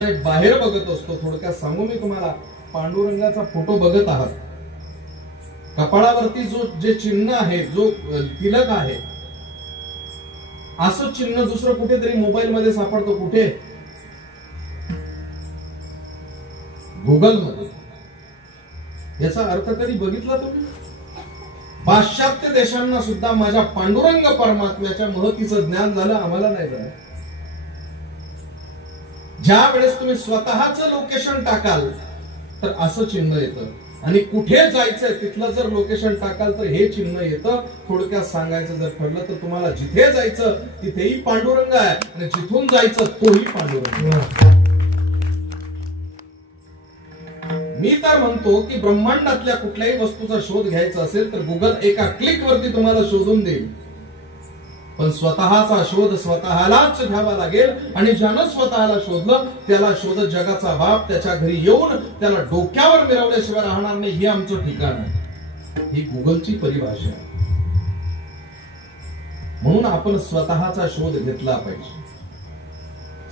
बाहेर बघत असतो. थोडक्यात सांगू मी तुम्हाला, पांडुरंगाचा फोटो बघत आहात, कपाळावरती जे चिन्ह आहे, जो तिलक आहे, असं चिन्ह दुसरं कुठेतरी मोबाईल मध्ये सापडतो. कुठे? गुगल मध्ये. याचा अर्थ कधी बघितला तुम्ही? पाश्चात्य देशांना सुद्धा माझ्या पांडुरंग परमात्म्याच्या महतीचं ज्ञान झालं, आम्हाला नाही झालं. ज्या वेळेस तुम्ही स्वतःचं लोकेशन टाकाल तर असं चिन्ह येतं, आणि कुठे जायचंय तिथलं जर लोकेशन टाकाल तर हे चिन्ह येतं. थोडक्यात सांगायचं जर ठरलं तर तुम्हाला जिथे जायचं तिथेही पांडुरंग आहे, आणि जिथून जायचं तोही पांडुरंग. मी तर म्हणतो की ब्रह्मांडातल्या कुठल्याही वस्तूचा शोध घ्यायचा असेल तर गुगल एका क्लिक वरती तुम्हाला शोधून देईल, पण स्वतःचा शोध स्वतःलाच घ्यावा लागेल. आणि ज्यानं स्वतःला शोधलं त्याला शोधत जगाचा बाप त्याच्या घरी येऊन त्याला डोक्यावर मिरवल्याशिवाय राहणार नाही. हे आमचं ठिकाण आहे, ही गुगलची परिभाषा आहे. म्हणून आपण स्वतःचा शोध घेतला पाहिजे.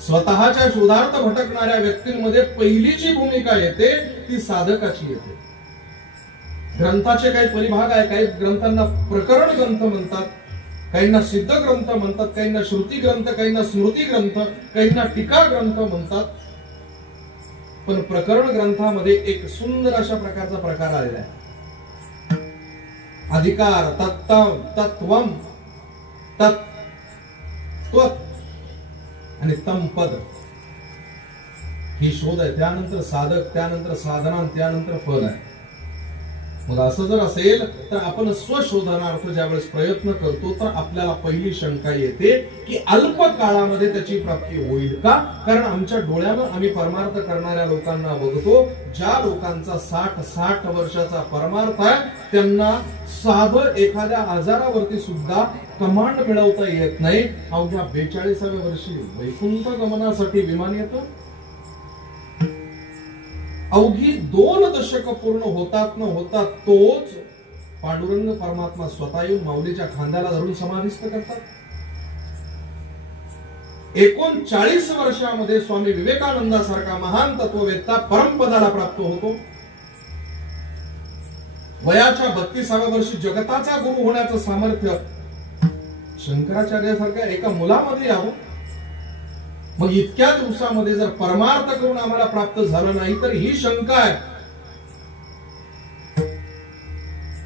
स्वतःच्या शोधार्थ भटकणाऱ्या व्यक्तींमध्ये पहिली जी भूमिका येते ती साधकाची येते. ग्रंथाचे काही परिभाग आहे, काही ग्रंथांना प्रकरण ग्रंथ म्हणतात, काहींना सिद्ध ग्रंथ म्हणतात, काहींना श्रुती ग्रंथ, काहींना स्मृती ग्रंथ, काहींना टीका ग्रंथ म्हणतात. पण प्रकरण ग्रंथामध्ये एक सुंदर अशा प्रकारचा प्रकार आलेला आहे. अधिकार, तत्वम, तत्व आणि तमपद ही शोध आहे. त्यानंतर साधक, त्यानंतर साधना, त्यानंतर फल आहे. मग असं जर असेल तर आपण स्वशोधनार्थ ज्यावेळेस प्रयत्न करतो तर आपल्याला पहिली शंका येते की अल्प काळामध्ये त्याची प्राप्ती होईल का? कारण आमच्या डोळ्यानं आम्ही परमार्थ करणाऱ्या लोकांना बघतो, ज्या लोकांचा 60 वर्षाचा परमार्थ आहे त्यांना साधं एखाद्या आजारावरती सुद्धा कमांड मिळवता येत नाही. अवघ्या 42व्या वर्षी वैकुंठ गमनासाठी विमान येतं. अवघी 2 दशक पूर्ण होतात न होतात तोच पांडुरंग परमात्मा स्वतः येऊन माऊलीच्या खांद्याला धरून समाधिस्थ करतात. 39 वर्षामध्ये स्वामी विवेकानंदासारखा महान तत्ववेत्ता परमपदाला प्राप्त होतो. वयाच्या 32व्या वर्षी जगताचा गुरु होण्याचं सामर्थ्य शंकराचार्यासारख्या एका मुलामध्ये यावं. मग इतक्या दिवसामध्ये जर परमार्थ करून आम्हाला प्राप्त झालं नाही तर ही शंका आहे.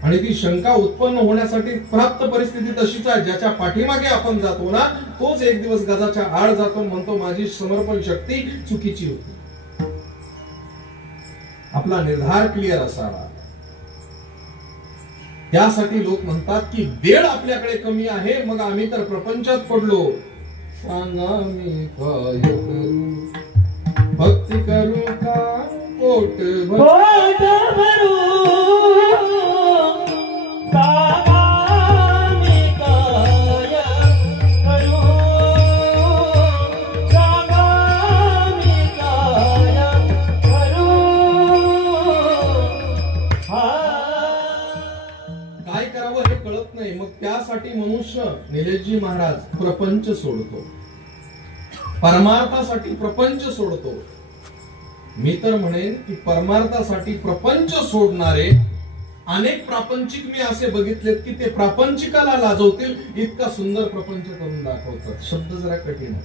आणि ती शंका उत्पन्न होण्यासाठी प्राप्त परिस्थिती तशीच आहे. ज्याच्या पाठीमागे आपण जातो ना तोच एक दिवस गजाच्या आड जातो, म्हणतो माझी समर्पण शक्ती चुकीची होती. आपला निर्धार क्लिअर असावा. त्यासाठी लोक म्हणतात की वेळ आपल्याकडे कमी आहे, मग आम्ही तर प्रपंचात पडलो. सांगा मी काय करू, भक्ती करू का पोट भरू, सांगा मी काय करू, सांगा मी काय करू. काय करावं हे कळत नाही. मग त्यासाठी मनुष्य निलेशजी महाराज प्रपंच सोडतो, परमार्थासाठी प्रपंच सोडतो. मी तर म्हणेन की परमार्थासाठी प्रपंच सोडणारे अनेक प्रापंचिक मी असे बघितलेत की ते प्रापंचिकाला लाजवतील इतका सुंदर प्रपंच करून दाखवतात. शब्द जरा कठीण आहे.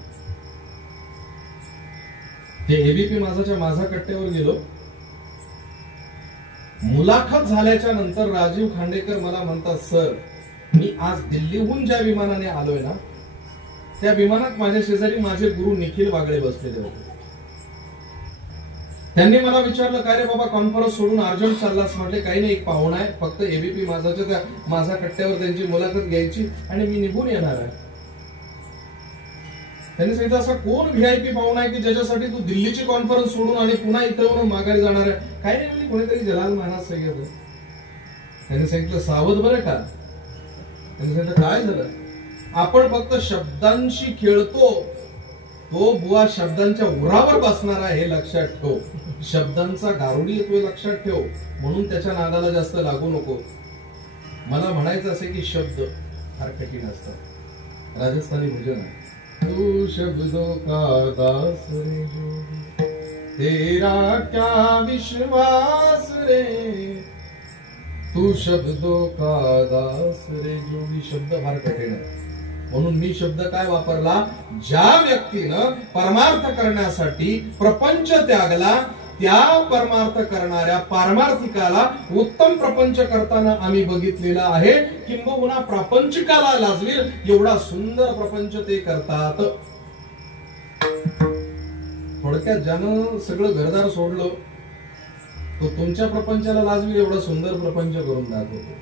ते एबीपी माझा कट्ट्यावर गेलो. मुलाखत झाल्याच्या नंतर राजीव खांडेकर मला म्हणतात, सर मी आज दिल्लीहून ज्या विमानाने आलोय ना त्या विमानात माझ्या शेजारी माझे गुरु निखिल वागळे बसलेले होते. त्यांनी मला विचारलं, काय रे बाबा कॉन्फरन्स सोडून अर्जंट चाललास? म्हटले काही नाही, एक पाहुणा आहे, फक्त एबीपी माझा कट्ट्यावर त्यांची मुलाखत घ्यायची आणि मी निघून येणार आहे. त्यांनी सांगितलं, असा कोण व्हीआयपी पाहुणा आहे की ज्याच्यासाठी तू दिल्लीची कॉन्फरन्स सोडून आणि पुन्हा इथं येऊन माघारी जाणार आहे? काही नाही म्हणजे कोणीतरी जलाल महाराज सय्यद. त्यांनी सांगितलं, सावध बरं का. त्यांनी सांगितलं, काय झालं? आपण फक्त शब्दांशी खेळतो, तो बुवा शब्दांच्या उरावर बसणार आहे हे लक्षात ठेव. शब्दांचा गारुडी येतोय लक्षात ठेव, म्हणून त्याच्या नादाला जास्त लागू नको. मला म्हणायचं असे की शब्द फार कठीण असतात. राजस्थानी भजन आहे, तू शब्दों का दास रे जो तेरा क्या विश्वास रे, तू शब्दों का दास रे. जोगी शब्द फार कठीण आहे, म्हणून मी शब्द काय वापरला, ज्या व्यक्तीनं परमार्थ करण्यासाठी प्रपंच त्यागला, त्या परमार्थ करणाऱ्या पारमार्थिकाला उत्तम प्रपंच करताना आम्ही बघितलेला आहे. किंबहुना प्रापंचिकाला लाजवेल एवढा सुंदर प्रपंच ते करतात. थोडक्यात ज्यानं सगळं घरदार सोडलं तो तुमच्या प्रपंचाला लाजवेल एवढा सुंदर प्रपंच करून दाखवतो.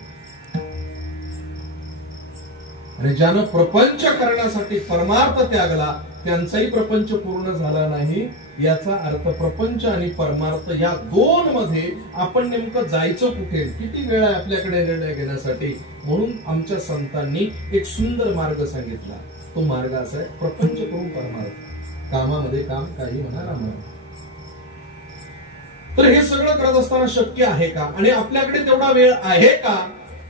आणि ज्यानं प्रपंच करण्यासाठी परमार्थ त्यागला त्यांचाही प्रपंच पूर्ण झाला नाही. याचा अर्थ प्रपंच आणि परमार्थ या दोन मध्ये आपण नेमकं जायचं कुठे, किती वेळ आहे आपल्याकडे निर्णय घेण्यासाठी. म्हणून आमच्या संतांनी एक सुंदर मार्ग सांगितला. तो मार्ग असा आहे, प्रपंच करून परमार्थ, कामामध्ये काम, काही म्हणा राम. तर हे सगळं करत असताना शक्य आहे का, आणि आपल्याकडे तेवढा वेळ आहे का.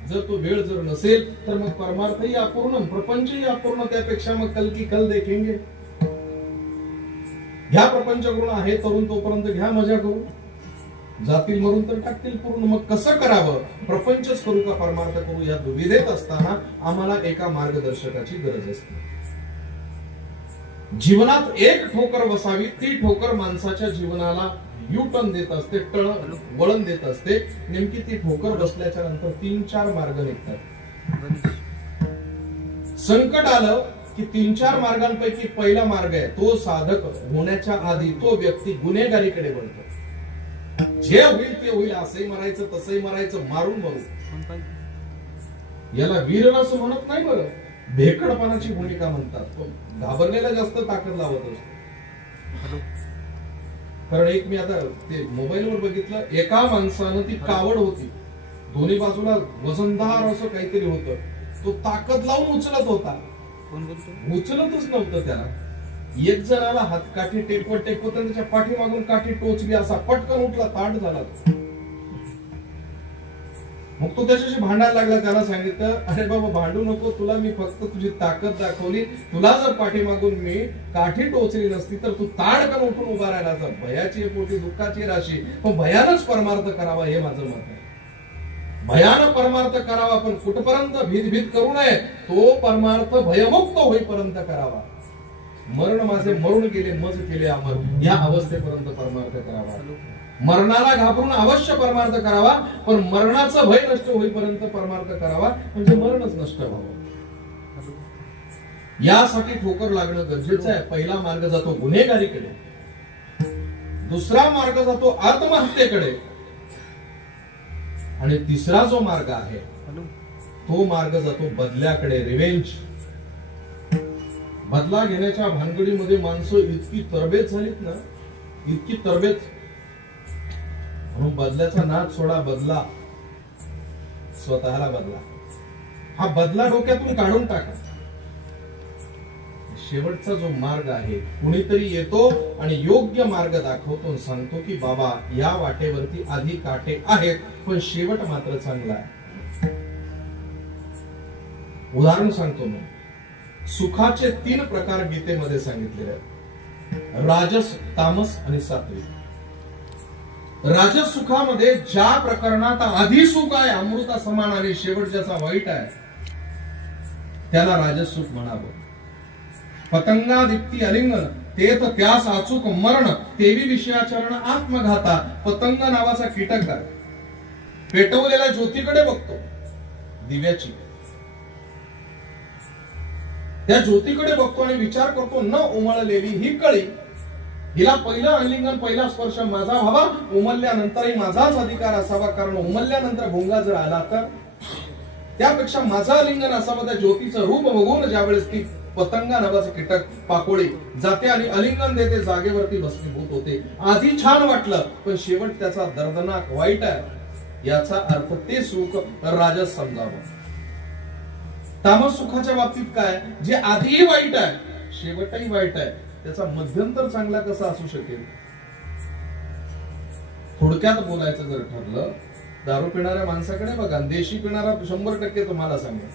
जर तो वेळ जर नसेल तर मग परमार्थही अपूर्ण, प्रपंचही अपूर्ण. त्यापेक्षा मग कल की कल देखेंगे. घ्या प्रपंच करून, आहे तरुण तोपर्यंत घ्या मजा करू, जातील मरून तर टाकतील पूर्ण. मग कसं करावं, प्रपंचच करू का परमार्थ करू, या दुविधेत असताना आम्हाला एका मार्गदर्शकाची गरज असते. जीवनात एक ठोकर बसावी, ती ठोकर माणसाच्या जीवनाला युटर्न देत असते, वळण देत असते. नेमकी ती ठोकर बसल्याच्या नंतर 3-4 मार्ग निघतात. संकट आलं की 3-4 मार्गांपैकी पहिला मार्ग आहे तो साधक होण्याच्या आधी तो व्यक्ती गुन्हेगारीकडे वळतो. जे होईल ते होईल, असंही मरायचं तसंही मरायचं, मारून मरू. याला वीररस म्हणत नाही बरं, भेकडपणाची भूमिका म्हणतात. घाबरलेला जास्त ताकद लावत असतो. कारण एक मी आता ते मोबाईलवर बघितलं, एका माणसानं, ती कावड होती, दोन्ही बाजूला वजनदार असं काहीतरी होतं, तो ताकद लावून उचलत होता, उचलतच नव्हतं त्याला. एक जणाला हातकाठी टेकवत त्याच्या पाठीमागून काठी टोचली, असा पटकन उठला, ताट झाला. मग तो त्याच्याशी भांडायला लागला. त्याला सांगितलं, अरे बाबा भांडू नको, तुला मी फक्त तुझी ताकद दाखवली, तुला जर पाठीमागून मी काठी टोचली नसती तर तू ताडकन उठून उभा राहिला असता. भयाची पोटी दुःखाची राशी, पण भयानच परमार्थ करावा, हे माझं मत आहे. भयान परमार्थ करावा, पण कुठपर्यंत भीत करू नये, तो परमार्थ भयमुक्त होईपर्यंत करावा. मरण माझे मरून गेले, मज केले अमर, या अवस्थेपर्यंत परमार्थ करावा. मरणाला घाबरून अवश्य परमार्थ करावा, पण मरणाचं भय नष्ट होईपर्यंत परमार्थ करावा, म्हणजे मरणच नष्ट व्हावं. यासाठी ठोकर लागणं गरजेचं आहे. पहिला मार्ग जातो गुन्हेगारीकडे, दुसरा मार्ग जातो आत्महत्येकडे, आणि तिसरा जो मार्ग आहे तो मार्ग जातो बदल्याकडे, रिवेंज. बदला घेण्याच्या भानगडीमध्ये माणसं इतकी तरबेज झालीत ना, इतकी तरबेज. म्हणून बदल्याचा नाद सोडा, बदला स्वतःला बदला. हा बदला डोक्यातून काढून टाका. शेवटचा जो मार्ग आहे, कुणीतरी येतो आणि योग्य मार्ग दाखवतो आणि सांगतो की बाबा या वाटेवरती आधी काटे आहेत, पण शेवट मात्र चांगला आहे. उदाहरण सांगतो मी. सुखाचे 3 प्रकार गीतेमध्ये सांगितलेले आहेत, राजस, तामस आणि सात्विक. राजस सुखामध्ये ज्या प्रकरणात आधी सुख आहे अमृता समान आणि शेवट ज्याचा वाईट आहे त्याला राजस सुख म्हणावं. पतंगादिप्ती अलिंगन, तेथ त्यास अचूक मरण, तेवी विषयाचरण आत्मघाता. पतंग नावाचा कीटक पेटवलेल्या ज्योतीकडे बघतो, दिव्याची, त्या ज्योतीकडे बघतो आणि विचार करतो, न उमळलेली ही कळी, हिला पहिलं आलिंगन, पहिला स्पर्श माझा व्हावा, उमलल्यानंतरही माझाच अधिकार असावा, कारण उमलल्यानंतर भोंगा जर आला तर त्यापेक्षा माझं आलिंगन असावं. त्या ज्योतीचं रूप बघून ज्यावेळेस ती पतंगा नावाचं कीटक पाकोळी जाते आणि आलिंगन देते, जागेवरती भस्मीभूत होते. आधी छान वाटलं, पण शेवट त्याचा दर्दनाक वाईट आहे. याचा अर्थ ते सुख राजस समजावं. तामस सुखाच्या बाबतीत काय, जे आधीही वाईट आहे शेवटही वाईट आहे, त्याचा मध्यंतर चांगला कसा असू शकेल. थोडक्यात बोलायचं जर ठरलं, दारू पिणाऱ्या माणसाकडे बघा, देशी पिणारा 100% तुम्हाला सांगा,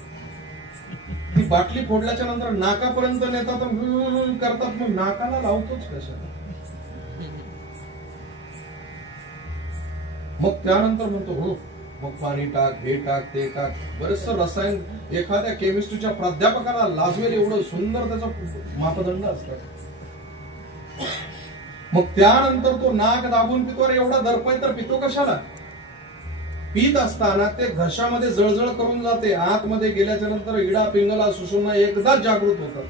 ती बाटली फोडल्याच्या नंतर नाकापर्यंत नेतात करतात, मग नाकाला लावतोच कशाला. मग त्यानंतर म्हणतो हो मग पाणी टाक, हे टाक, ते टाक, बरेचस रसायन एखाद्या केमिस्ट्रीच्या प्राध्यापकाला लाजवेल एवढं सुंदर त्याचा मापदंड असतात. मग त्यानंतर तो नाक दाबून पितो. अरे एवढा दर्पय तर पितो कशाला? पीत असताना ते घशामध्ये जळजळ करून जाते. आतमध्ये गेल्याच्या नंतर इडा, पिंगला, सुषुम्ना एकदाच जागृत होतात.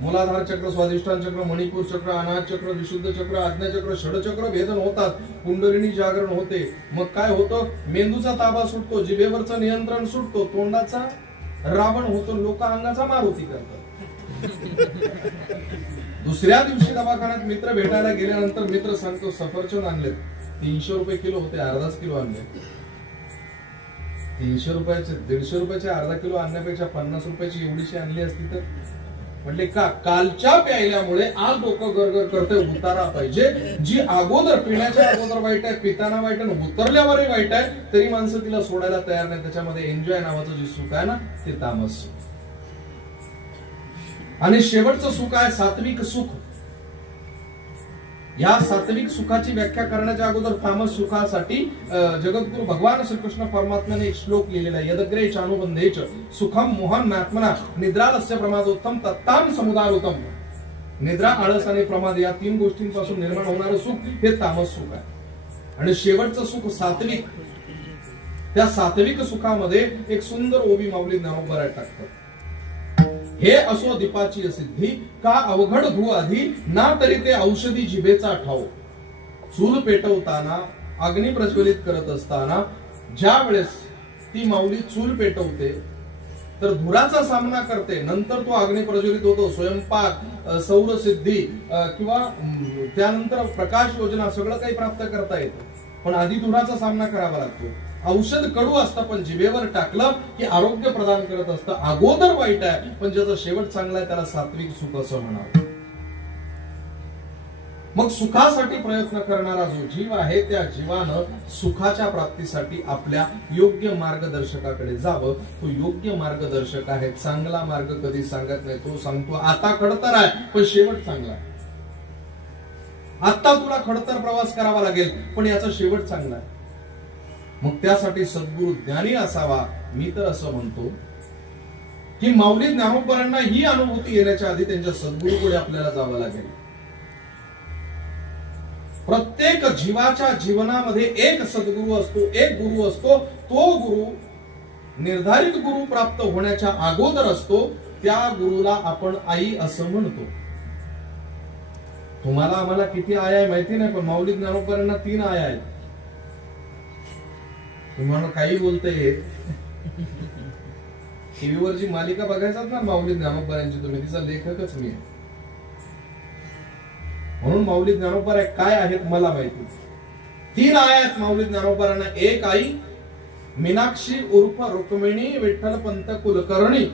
मूलाधार चक्र, स्वाधिष्ठान चक्र, मणिपूर चक्र, अनाहत चक्र, विशुद्ध चक्र, आज्ञाचक्र, षडचक्र भेदन होतात. कुंडलिनी जागरण होते. मग काय होतं? मेंदूचा ताबा सुटतो, जिभेवरचं नियंत्रण सुटतो, तोंडाचा रावण होतो, लोक अंगाचा मारुती करतात. दुसऱ्या दिवशी दवाखान्यात मित्र भेटायला गेल्यानंतर मित्र सांगतो सफरचंद आणले, 300 रुपये किलो होते, अर्धाच किलो आणले. 300 रुपयाचे 150 रुपयाचे अर्धा किलो आणण्यापेक्षा 50 रुपयाची एवढीशी आणली असती तर. म्हटले का? कालच्या प्यायल्यामुळे आज डोकं गरगर करते, उतारा पाहिजे. जी अगोदर पिण्याच्या अगोदर वाईट आहे, पिताना वाईट आहे, उतरल्यावरही वाईट आहे, तरी माणसं तिला सोडायला तयार नाही. त्याच्यामध्ये एन्जॉय नावाचं जे सुख आहे ना ते तामस सुख. आणि शेवटचं सुख आहे सात्विक सुख. या सात्विक सुखाची व्याख्या करण्याच्या अगोदर तामस सुखासाठी जगद्गुरु भगवान श्रीकृष्ण परमात्म्याने एक श्लोक लिहिलेला आहे. यदग्रे चानुबंधेच सुखम मोहन मात्मना निद्रालस्य प्रमादोत्तम तत्ताम समुदारोत्तम. निद्रा, आळस आणि प्रमाद या 3 गोष्टींपासून निर्माण होणारं सुख हे तामस सुख आहे. आणि शेवटचं सुख सात्विक. त्या सात्विक सुखामध्ये एक सुंदर ओवी माऊली ज्ञानोबा टाकतात. हे असो दीपाची सिद्धी का अवघड धू आधी ना तरी ते औषधी जिभेचा ठाव. चूल पेटवताना, अग्नी प्रज्वलित करत असताना ज्या वेळेस ती माऊली चूल पेटवते तर धुराचा सामना करते. नंतर तो अग्नी प्रज्वलित होतो. स्वयंपाक, सौर सिद्धी किंवा त्यानंतर प्रकाश योजना सगळं काही प्राप्त करता येतं. पण आधी धुराचा सामना करावा लागतो. औषध कडू असतं पण जिभेवर टाकलं की आरोग्य प्रदान करत असतं. अगोदर वाईट आहे पण ज्याचा शेवट चांगला आहे त्याला सात्विक सुख असं म्हणावं. मग सुखासाठी प्रयत्न करणारा जो जीव आहे त्या जीवानं सुखाच्या प्राप्तीसाठी आपल्या योग्य मार्गदर्शकाकडे जावं. तो योग्य मार्गदर्शक आहे. चांगला मार्ग कधी सांगत नाही. तो सांगतो आता खडतर आहे पण शेवट चांगला आहे. आता तुला खडतर प्रवास करावा लागेल पण याचा शेवट चांगला आहे. मग त्यासाठी सद्गुरु ज्ञानी असावा. मी तर असं म्हणतो की माऊली ज्ञानोबांना ही अनुभूती येण्याच्या आधी त्यांच्या सद्गुरूकडे आपल्याला जावं लागेल. प्रत्येक जीवाच्या जीवनामध्ये एक सद्गुरू असतो, एक गुरु असतो. तो गुरु निर्धारित गुरु प्राप्त होण्याच्या अगोदर असतो. त्या गुरुला आपण आई असं म्हणतो. तुम्हाला आम्हाला किती आया आहे माहिती नाही पण माऊली ज्ञानोबांना 3 आया आहेत. तुम्हाला काही बोलता येत. टीव्हीवर जी मालिका बघायचात ना माऊली ज्ञानोबांची, तुम्ही तिचा लेखकच मी आहे. म्हणून माऊली ज्ञानोबा काय आहेत मला माहिती. 3 आया आहेत माऊली ज्ञानोबांना. एक आई मीनाक्षी उर्फ रुक्मिणी विठ्ठल पंत कुलकर्णी.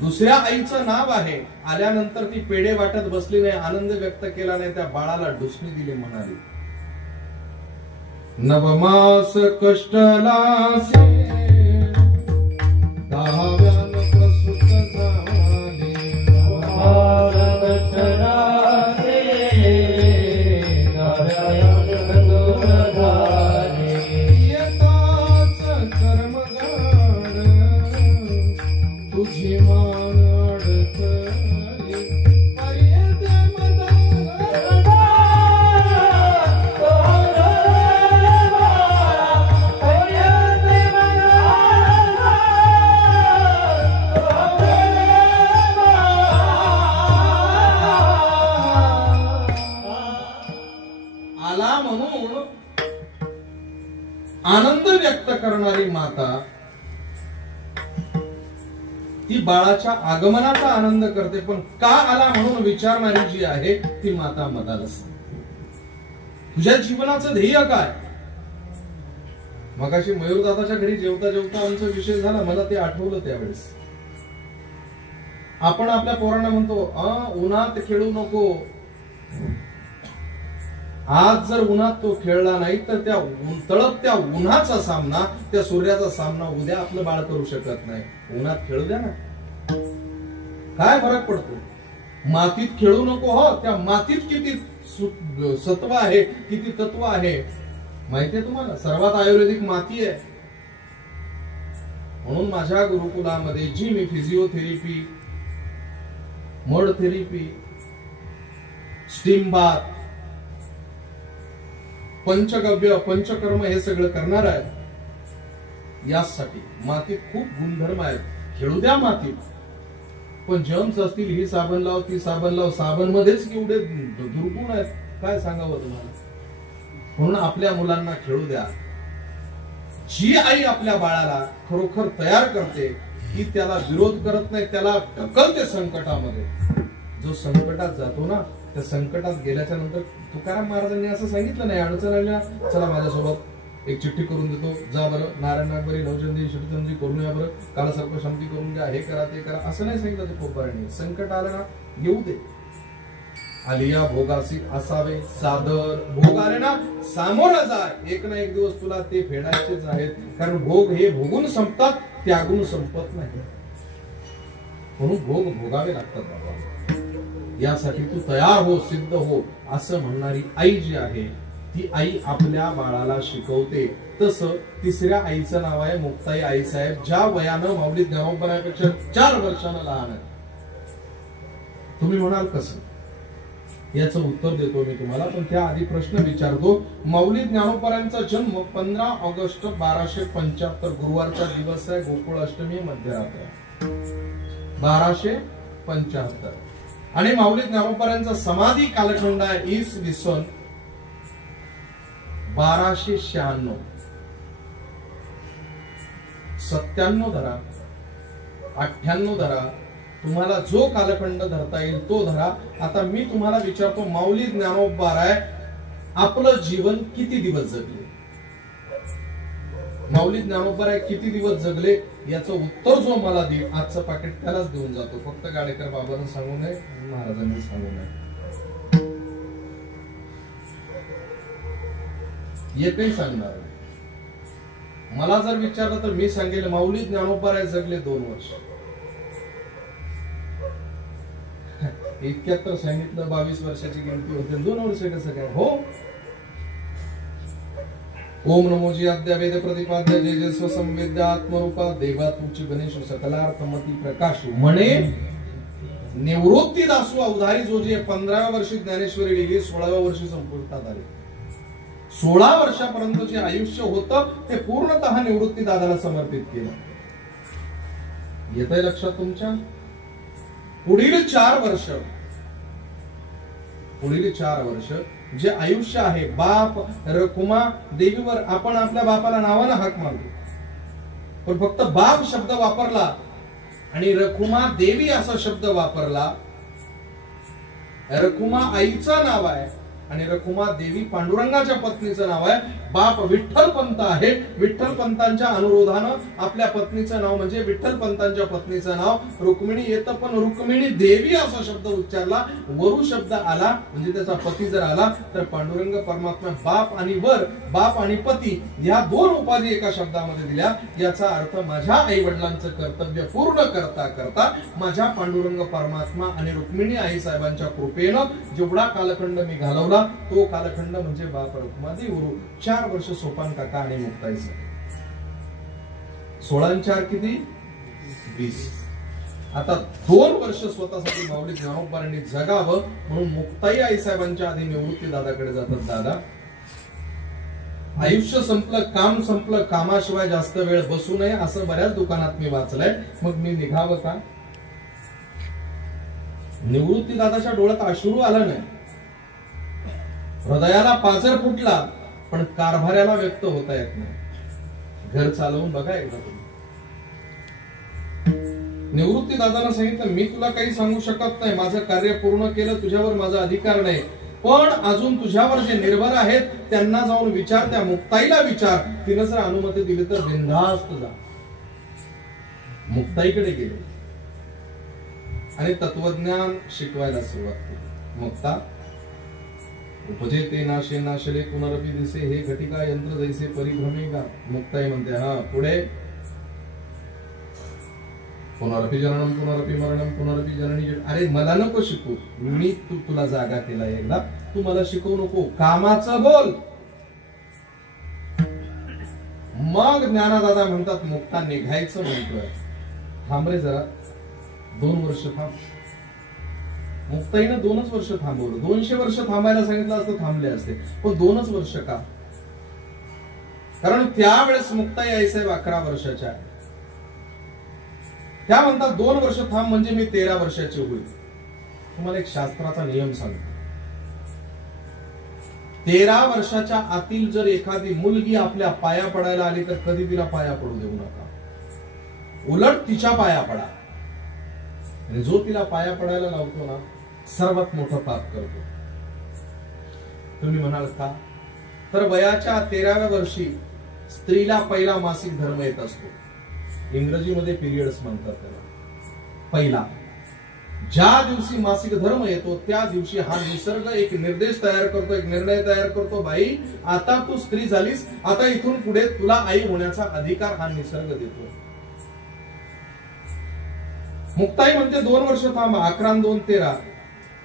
दुसऱ्या आईचं नाव आहे, आल्यानंतर ती पेढे वाटत बसली नाही, आनंद व्यक्त केला नाही, त्या बाळाला डुसणी दिली, म्हणाली नवमास कष्टलासे 10व्यान प्रसूत झाले. नवमास कष्टलासे 10व्यान प्रसूत झाले. येताच कर्मगाड तुझी मान अडचली. आनंद व्यक्त करणारी माता ती बाळाच्या आगमनाचा आनंद करते. पण का आला म्हणून विचारणारी जी आहे ती माता मदालस. तुझ्या जीवनाचं ध्येय काय? मगाशी मयूरदादाच्या घरी जेवता जेवता आमचा विषय झाला, मला ते आठवलं. त्यावेळेस आपण आपल्या पोरांना म्हणतो उन्हात खेळू नको. आज जर उन्हात तो खेळला नाही तर त्या तळपत्या उन्हाचा सामना, त्या सूर्याचा सामना उद्या आपलं बाळ करू शकत नाही. उन्हात खेळू द्या ना, काय फरक पडतो. मातीत खेळू नको. हो, त्या मातीत किती सत्व आहे, किती तत्व आहे माहितीये तुम्हाला? सर्वात आयुर्वेदिक माती आहे. म्हणून माझ्या गुरुकुलामध्ये जी मी physiotherapy, mud therapy, steam bath, panchagavya, panchakarma हे सगळं करणार आहे यासाठी. मातीत खूप गुणधर्म आहेत. खेळू द्या मातीत, पण जर्म्स असतील, ही साबण लाव, ती साबण लाव, साबण मध्येच केवढे दुर्गुण आहेत काय सांगावं तुम्हाला. म्हणून आपल्या मुलांना खेळू द्या. जी आई आपल्या बाळाला खरोखर तयार करते ती त्याला विरोध करत नाही, त्याला ढकलते संकटामध्ये. जो संकटात जातो ना, त्या संकटात गेल्याच्या नंतर तुकाराम महाराजांनी असं सांगितलं नाही, अडचण आल्या चला माझ्यासोबत एक चिठ्ठी करून देतो, जा बरं नारायण नागबरी नवचंदी षटचंदी करून या बरं, कालसर्प शांती करून द्या, हे करा ते करा, असं नाही सांगितलं ते पोपारांनी. संकट आलं ना येऊ दे, आलिया भोगासी असावे सादर. भोग आले ना सामोरं जा, एक ना एक दिवस तुला ते फेडायचेच आहेत. कारण भोग हे भोगून संपतात, त्यागून संपत नाही. म्हणून भोग भोगावे लागतात बाबा. यासाठी तू तयार हो, सिद्ध हो, असं म्हणणारी आई जी आहे ती आई आपल्या बाळाला शिकवते. तसं तिसऱ्या आईचं नाव आहे मुक्ताई आईसाहेब, ज्या वयानं माऊली ज्ञानोबरापेक्षा 4 वर्षांना लहान आहे. तुम्ही म्हणाल कसं, याचं उत्तर देतो मी तुम्हाला, पण त्याआधी प्रश्न विचारतो. माऊली ज्ञानोबरांचा जन्म 15 ऑगस्ट 1275 गुरुवारचा दिवस आहे, गोकुळ अष्टमी मध्यरात्र 1275. आणि माऊली ज्ञानोबरांचा समाधी कालखंड आहे इसवी सन 1296. 97 धरा, 98 धरा, तुम्हाला जो कालखंड धरता येईल तो धरा. आता मी तुम्हाला विचारतो, माऊली ज्ञानोबराय आपलं जीवन किती दिवस जगले? माऊली ज्ञानोबराय किती दिवस जगले याचं उत्तर जो मला देईल, आजचं पाकिट त्यालाच देऊन जातो. फक्त गाडेकर बाबांना सांगू नये, महाराजांनी सांगू नये. एकही सांगणार नाही. मला जर विचारलं तर मी सांगेल माऊली ज्ञानोबराय जगले 2 वर्ष. इतक्यात तर सांगितलं 22 वर्षाची गिनती होते, 2 वर्ष कसं काय? हो, ओम नमोजी आद्या वेद प्रतिपाद्य जय जय स्वसंवेद्य आत्मरूपा देवा तुची गणेश सकलार्थमती प्रकाश म्हणे निवृत्ती दासू अवधारी जोजी. 15व्या वर्षी ज्ञानेश्वरी लिहिली, 16व्या वर्षी संपुष्टात आली. 16 वर्षापर्यंत जे आयुष्य होतं ते पूर्णतः निवृत्ती दादाला समर्पित केलं. येतंय लक्षात तुमच्या? पुढील 4 वर्ष जे आयुष्य आहे, बाप रखुमा देवीवर आपण आपल्या बापाला नावानं हाक मारतो, पण फक्त बाप शब्द वापरला आणि रखुमा देवी असा शब्द वापरला. रखुमा आईचं नाव आहे आणि रखुमा देवी पांडुरंगाच्या पत्नीचं नाव आहे. बाप विठ्ठल पंत आहे. विठ्ठल पंतांच्या अनुरोधानं आपल्या पत्नीचं नाव म्हणजे विठ्ठल पंतांच्या पत्नीचं नाव रुक्मिणी येतं, पण रुक्मिणी देवी असा शब्द उच्चारला, वरु शब्द आला म्हणजे त्याचा पती जर आला तर पांडुरंग परमात्मा बाप आणि वर, बाप आणि पती या 2 उपाधी एका शब्दामध्ये दिल्या. याचा अर्थ माझ्या आई वडिलांचं कर्तव्य पूर्ण करता करता माझ्या पांडुरंग परमात्मा आणि रुक्मिणी आई साहेबांच्या कृपेनं जेवढा कालखंड मी घालवला तो कालखंड म्हणजे बाप रखुमा देवी. 4 वर्ष सोपान काका आणि मुक्ताईचं. 16 आणि 4 किती? 20. आता 2 वर्ष स्वतःसाठी माऊली ज्ञानोबरांनी जगावं म्हणून मुक्ताई आई साहेबांच्या आधी निवृत्ती दादाकडे जातात. दादा, आयुष्य संपलं, काम संपलं, कामाशिवाय जास्त वेळ बसू नये असं बऱ्याच दुकानात मी वाचलंय, मग मी निघावं का? निवृत्ती दादाच्या डोळ्यात अश्रू आला नाही, हृदयाला पाझर फुटला, पण कारभाऱ्याला व्यक्त होता येत नाही. घर चालवून बघा एकदा तुम्ही. निवृत्ती दादांना सांगितलं, मी तुला काही सांगू शकत नाही, माझं कार्य पूर्ण केलं, तुझ्यावर माझा अधिकार नाही, पण अजून तुझ्यावर जे निर्भर आहेत त्यांना जाऊन विचार, त्या मुक्ताईला विचार, तिने जर अनुमती दिली तर बिनधास्त जा. मुक्ताईकडे गेले आणि तत्वज्ञान शिकवायला सुरुवात केली. मुक्ता उपजे ते नाशे नाशले पुनरपी दिसे, हे घटिका यंत्र जैसे परिभ्रमे का. मुक्ताई म्हणते, हा पुढे. पुनरपि जननम पुनरपि मरणम पुनरपि जननी. अरे मला नको शिकू, मी तुला जागा केला एकदा, तू मला शिकवू नको, कामाचं बोल. मग ज्ञानदादा म्हणतात मुक्ता निघायचं म्हणतोय, थांब रे जरा, 2 वर्ष थांब. मुक्ताईनं 2च वर्ष थांबवलं. 200 वर्ष थांबायला सांगितलं असतं थांबले असते, पण 2च वर्ष का? कारण त्यावेळेस मुक्ताई आईसाहेब 11 वर्षाच्या आहे. त्या म्हणतात 2 वर्ष थांब म्हणजे मी 13 वर्षाची होईल. तुम्हाला एक शास्त्राचा नियम सांगतो, 13 वर्षाच्या आतील जर एखादी मुलगी आपल्या पाया पडायला आली तर कधी तिला पाया पडू देऊ नका, उलट तिच्या पाया पडा. आणि जो तिला पाया पडायला लावतो ना, सर्वात मोठं पाप करतो. तुम्ही म्हणाल का? तर वयाच्या 13व्या वर्षी स्त्रीला पहिला मासिक धर्म येत असतो. इंग्रजीमध्ये पिरियड्स म्हणतात त्याला. पहिला ज्या दिवशी मासिक धर्म येतो त्या दिवशी हा निसर्ग एक निर्देश तयार करतो, एक निर्णय तयार करतो, बाई आता तू स्त्री झालीस, आता इथून पुढे तुला आई होण्याचा अधिकार हा निसर्ग देतो. मुक्ताई म्हणते 2 वर्ष थांब, 11 आणि 2 13.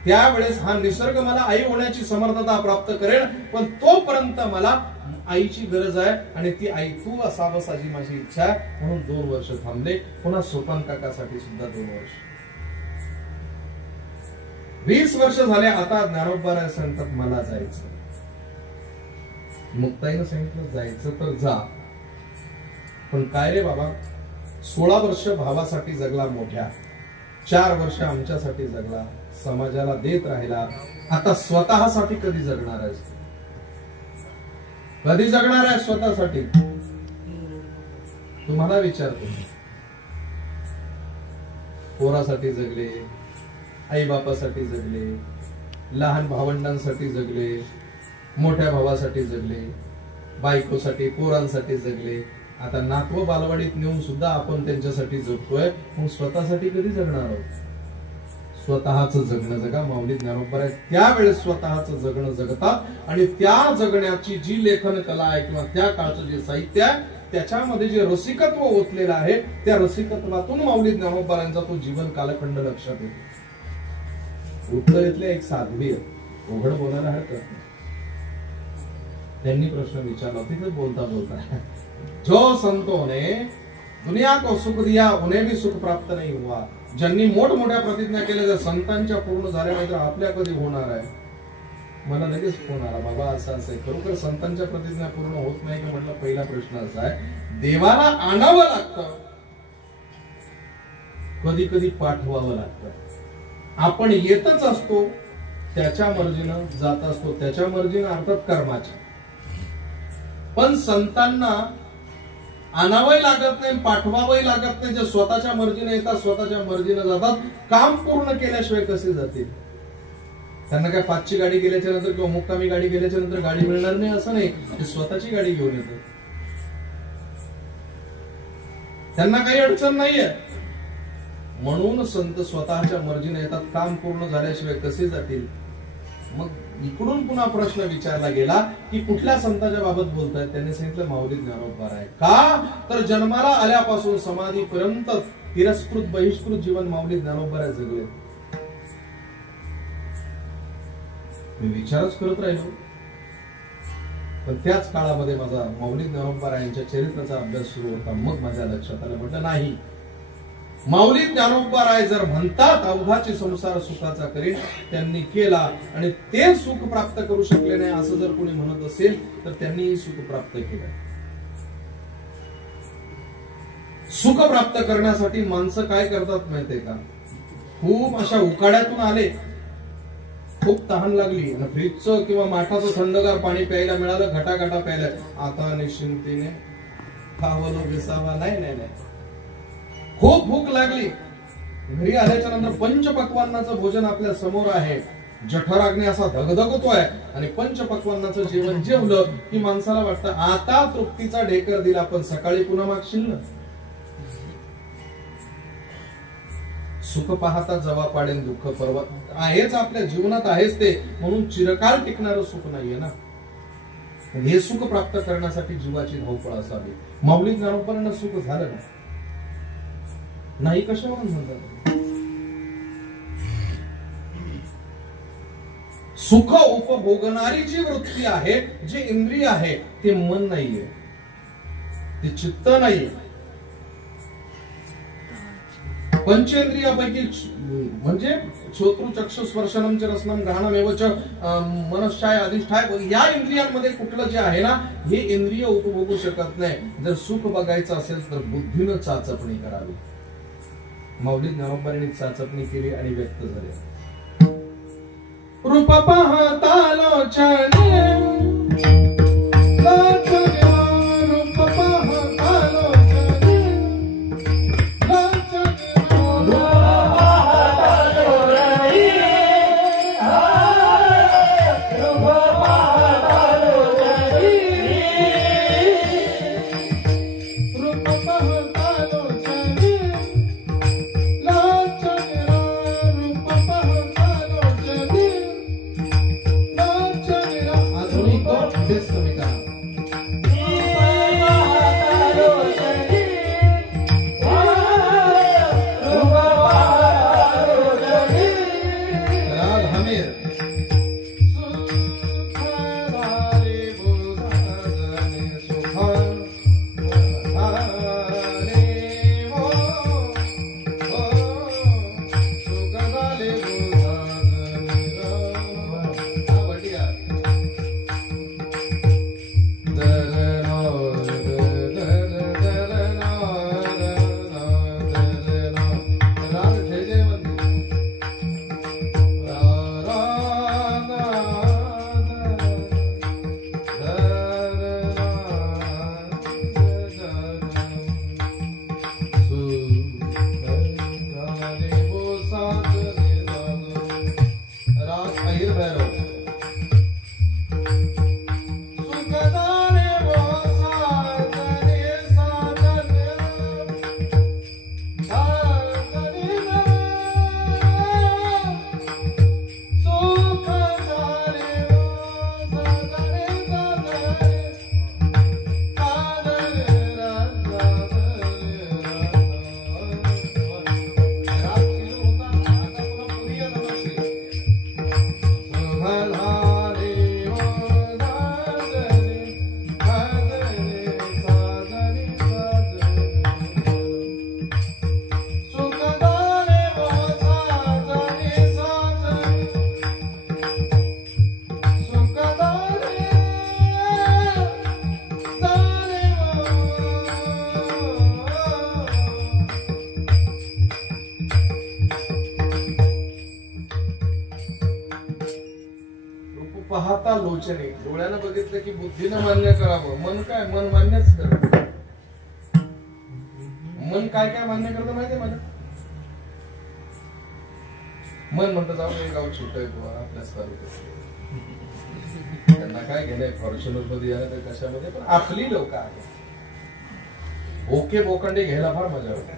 त्यावेळेस हा निसर्ग मला आई होण्याची समर्थता प्राप्त करेल, पण तोपर्यंत मला आईची गरज आहे आणि ती आई तू असावंस अशी माझी इच्छा आहे. म्हणून 2 वर्ष थांबले. पुन्हा सोपान काकासाठी सुद्धा 2 वर्ष. 20 वर्ष झाले. आता ज्ञानोबा सांगतात मला जायचं. मुक्ताईनं सांगितलं जायचं तर जा, पण काय रे बाबा, 16 वर्ष भावासाठी जगला मोठ्या, 4 वर्ष आमच्यासाठी जगला, समाजाला देत राहिला, आता स्वतःसाठी कधी जगणार आहेस? कधी जगणार आहे स्वतःसाठी? तुम्हाला विचारतो. पोरासाठी जगले, आई बापासाठी जगले, लहान भावंडांसाठी जगले, मोठ्या भावासाठी जगले, बायकोसाठी, पोरांसाठी जगले, आता नातव बालवाडीत नेऊन सुद्धा आपण त्यांच्यासाठी जगतोय. मग स्वतःसाठी कधी जगणार आहोत? स्वतःच जगणं जगा. माऊली ज्ञानोबा आहेत त्यावेळेस स्वतःच जगणं जगतात आणि त्या जगण्याची जी लेखन कला आहे किंवा त्या काळचं जे साहित्य आहे त्याच्यामध्ये जे रसिकत्व ओतलेलं आहे, त्या रसिकत्वातून माऊली ज्ञानोबांचा तो जीवन कालखंड लक्षात येतो. उत्तरेतले एक साध्वी उघड बोलायला हरकत नाही. त्यांनी प्रश्न विचारला, तिथे बोलता बोलता, जो संतों ने दुनिया को सुख दिया उन्हें भी सुख प्राप्त नहीं हुआ. ज्यांनी मोठमोठ्या प्रतिज्ञा केल्या त्या संतांच्या पूर्ण झाल्या नाही तर आपल्या कधी होणार आहे? मला लगेच फोन आला, बाबा असं असं खरोखर संतांच्या प्रतिज्ञा पूर्ण होत नाही का? म्हटलं पहिला प्रश्न असा आहे, देवाला आणावं लागतं, कधी कधी पाठवावं लागतं. आपण येतच असतो, त्याच्या मर्जीनं जात असतो, त्याच्या मर्जीनं अर्थात कर्माच्या. पण संतांना आणावंही लागत नाही, पाठवावंही लागत नाही. जे स्वतःच्या मर्जीने येतात, स्वतःच्या मर्जीने जातात. काम पूर्ण केल्याशिवाय कसे जातील? त्यांना काय 5ची गाडी गेल्याच्या नंतर किंवा मुक्कामी गाडी गेल्याच्या नंतर गाडी मिळणार नाही असं नाही. ते स्वतःची गाडी घेऊन येतात. त्यांना काही अडचण नाहीये. म्हणून संत स्वतःच्या मर्जीने येतात. काम पूर्ण झाल्याशिवाय कसे जातील? मग इकडून पुन्हा प्रश्न विचारला गेला की कुठल्या संतांच्या बाबत बोलतायत? त्यांनी सांगितलं माऊली ज्ञानोबा आहे. का तर जन्माला आल्यापासून समाधीपर्यंत तिरस्कृत बहिष्कृत जीवन माऊली ज्ञानोबा जगले. मी विचारच करत राहिलो. पण त्याच काळामध्ये माझा माऊली ज्ञानोबा यांच्या चरित्राचा अभ्यास सुरू होता. मग माझ्या लक्षात आलं, म्हटलं नाही, माऊली ज्ञानोबा राय जर म्हणतात अवघाची संसार सुखाचा करीन, त्यांनी केला आणि ते सुख प्राप्त करू शकले नाही असं जर कोणी म्हणत असेल तर त्यांनी सुख प्राप्त केलं. सुख प्राप्त करण्यासाठी माणसं काय करतात माहितीये का? खूप अशा उकाड्यातून आले, खूप तहान लागली आणि फ्रीजचं किंवा माठाचं थंडगार पाणी प्यायला मिळालं, घटाघटा प्यायला, आता निश्चिंतीने खावलं बेसावा नाही नाही नाही. खूप भूक लागली, घरी आल्याच्या नंतर पंचपक्वान्नाचं भोजन आपल्या समोर आहे, जठराग्नी असा धगधगतोय आणि पंचपक्वान्नाचं जेवण जेवलं की माणसाला वाटतं आता तृप्तीचा ढेकर दिला, पण सकाळी पुन्हा मागशील ना. सुख पाहता जवा पाडेन दुःख परवा आहेच आपल्या जीवनात, आहेच ते. म्हणून चिरकाल टिकणारं सुख नाहीये ना. हे सुख प्राप्त करण्यासाठी जीवाची धावपळ असावी. माऊली ज्ञानोबांना सुख झालं ना. नाही कशावर म्हणतात. सुख उपभोगणारी जी वृत्ती आहे, जी इंद्रिय आहे, ते मन नाहीये, ते चित्त नाहीये. पंचेंद्रियापैकी म्हणजे श्रोत्र चक्षु स्पर्शनम च रसनम ग्रहणमेव च मनश्चाय अधिष्ठाय, या इंद्रियांमध्ये कुठलं जे आहे ना, हे इंद्रिय उपभोगू शकत नाही. जर सुख बघायचं असेल तर बुद्धीनं चाचपणी करावी. माऊली ज्ञानोबांनी चाचपणी केली आणि व्यक्त झाले. रूप पाहता लोचने, रूप पाहता लोचने, पाहता लोचने, डोळ्यानं बघितलं की बुद्धीनं मान्य करावं. मन काय, मन मान्यच करत. मन काय काय मान्य करतं माहितीये मला? मन म्हणतं जाऊ दे, गाव छोट आहे बुवा, आपल्याच तालुक्यात, त्यांना काय घेणं, फॉर्च्युनर मध्ये आहे तर कशामध्ये, पण आपली लोक आहेत. भोके बोकंडे घ्यायला फार मजा होते.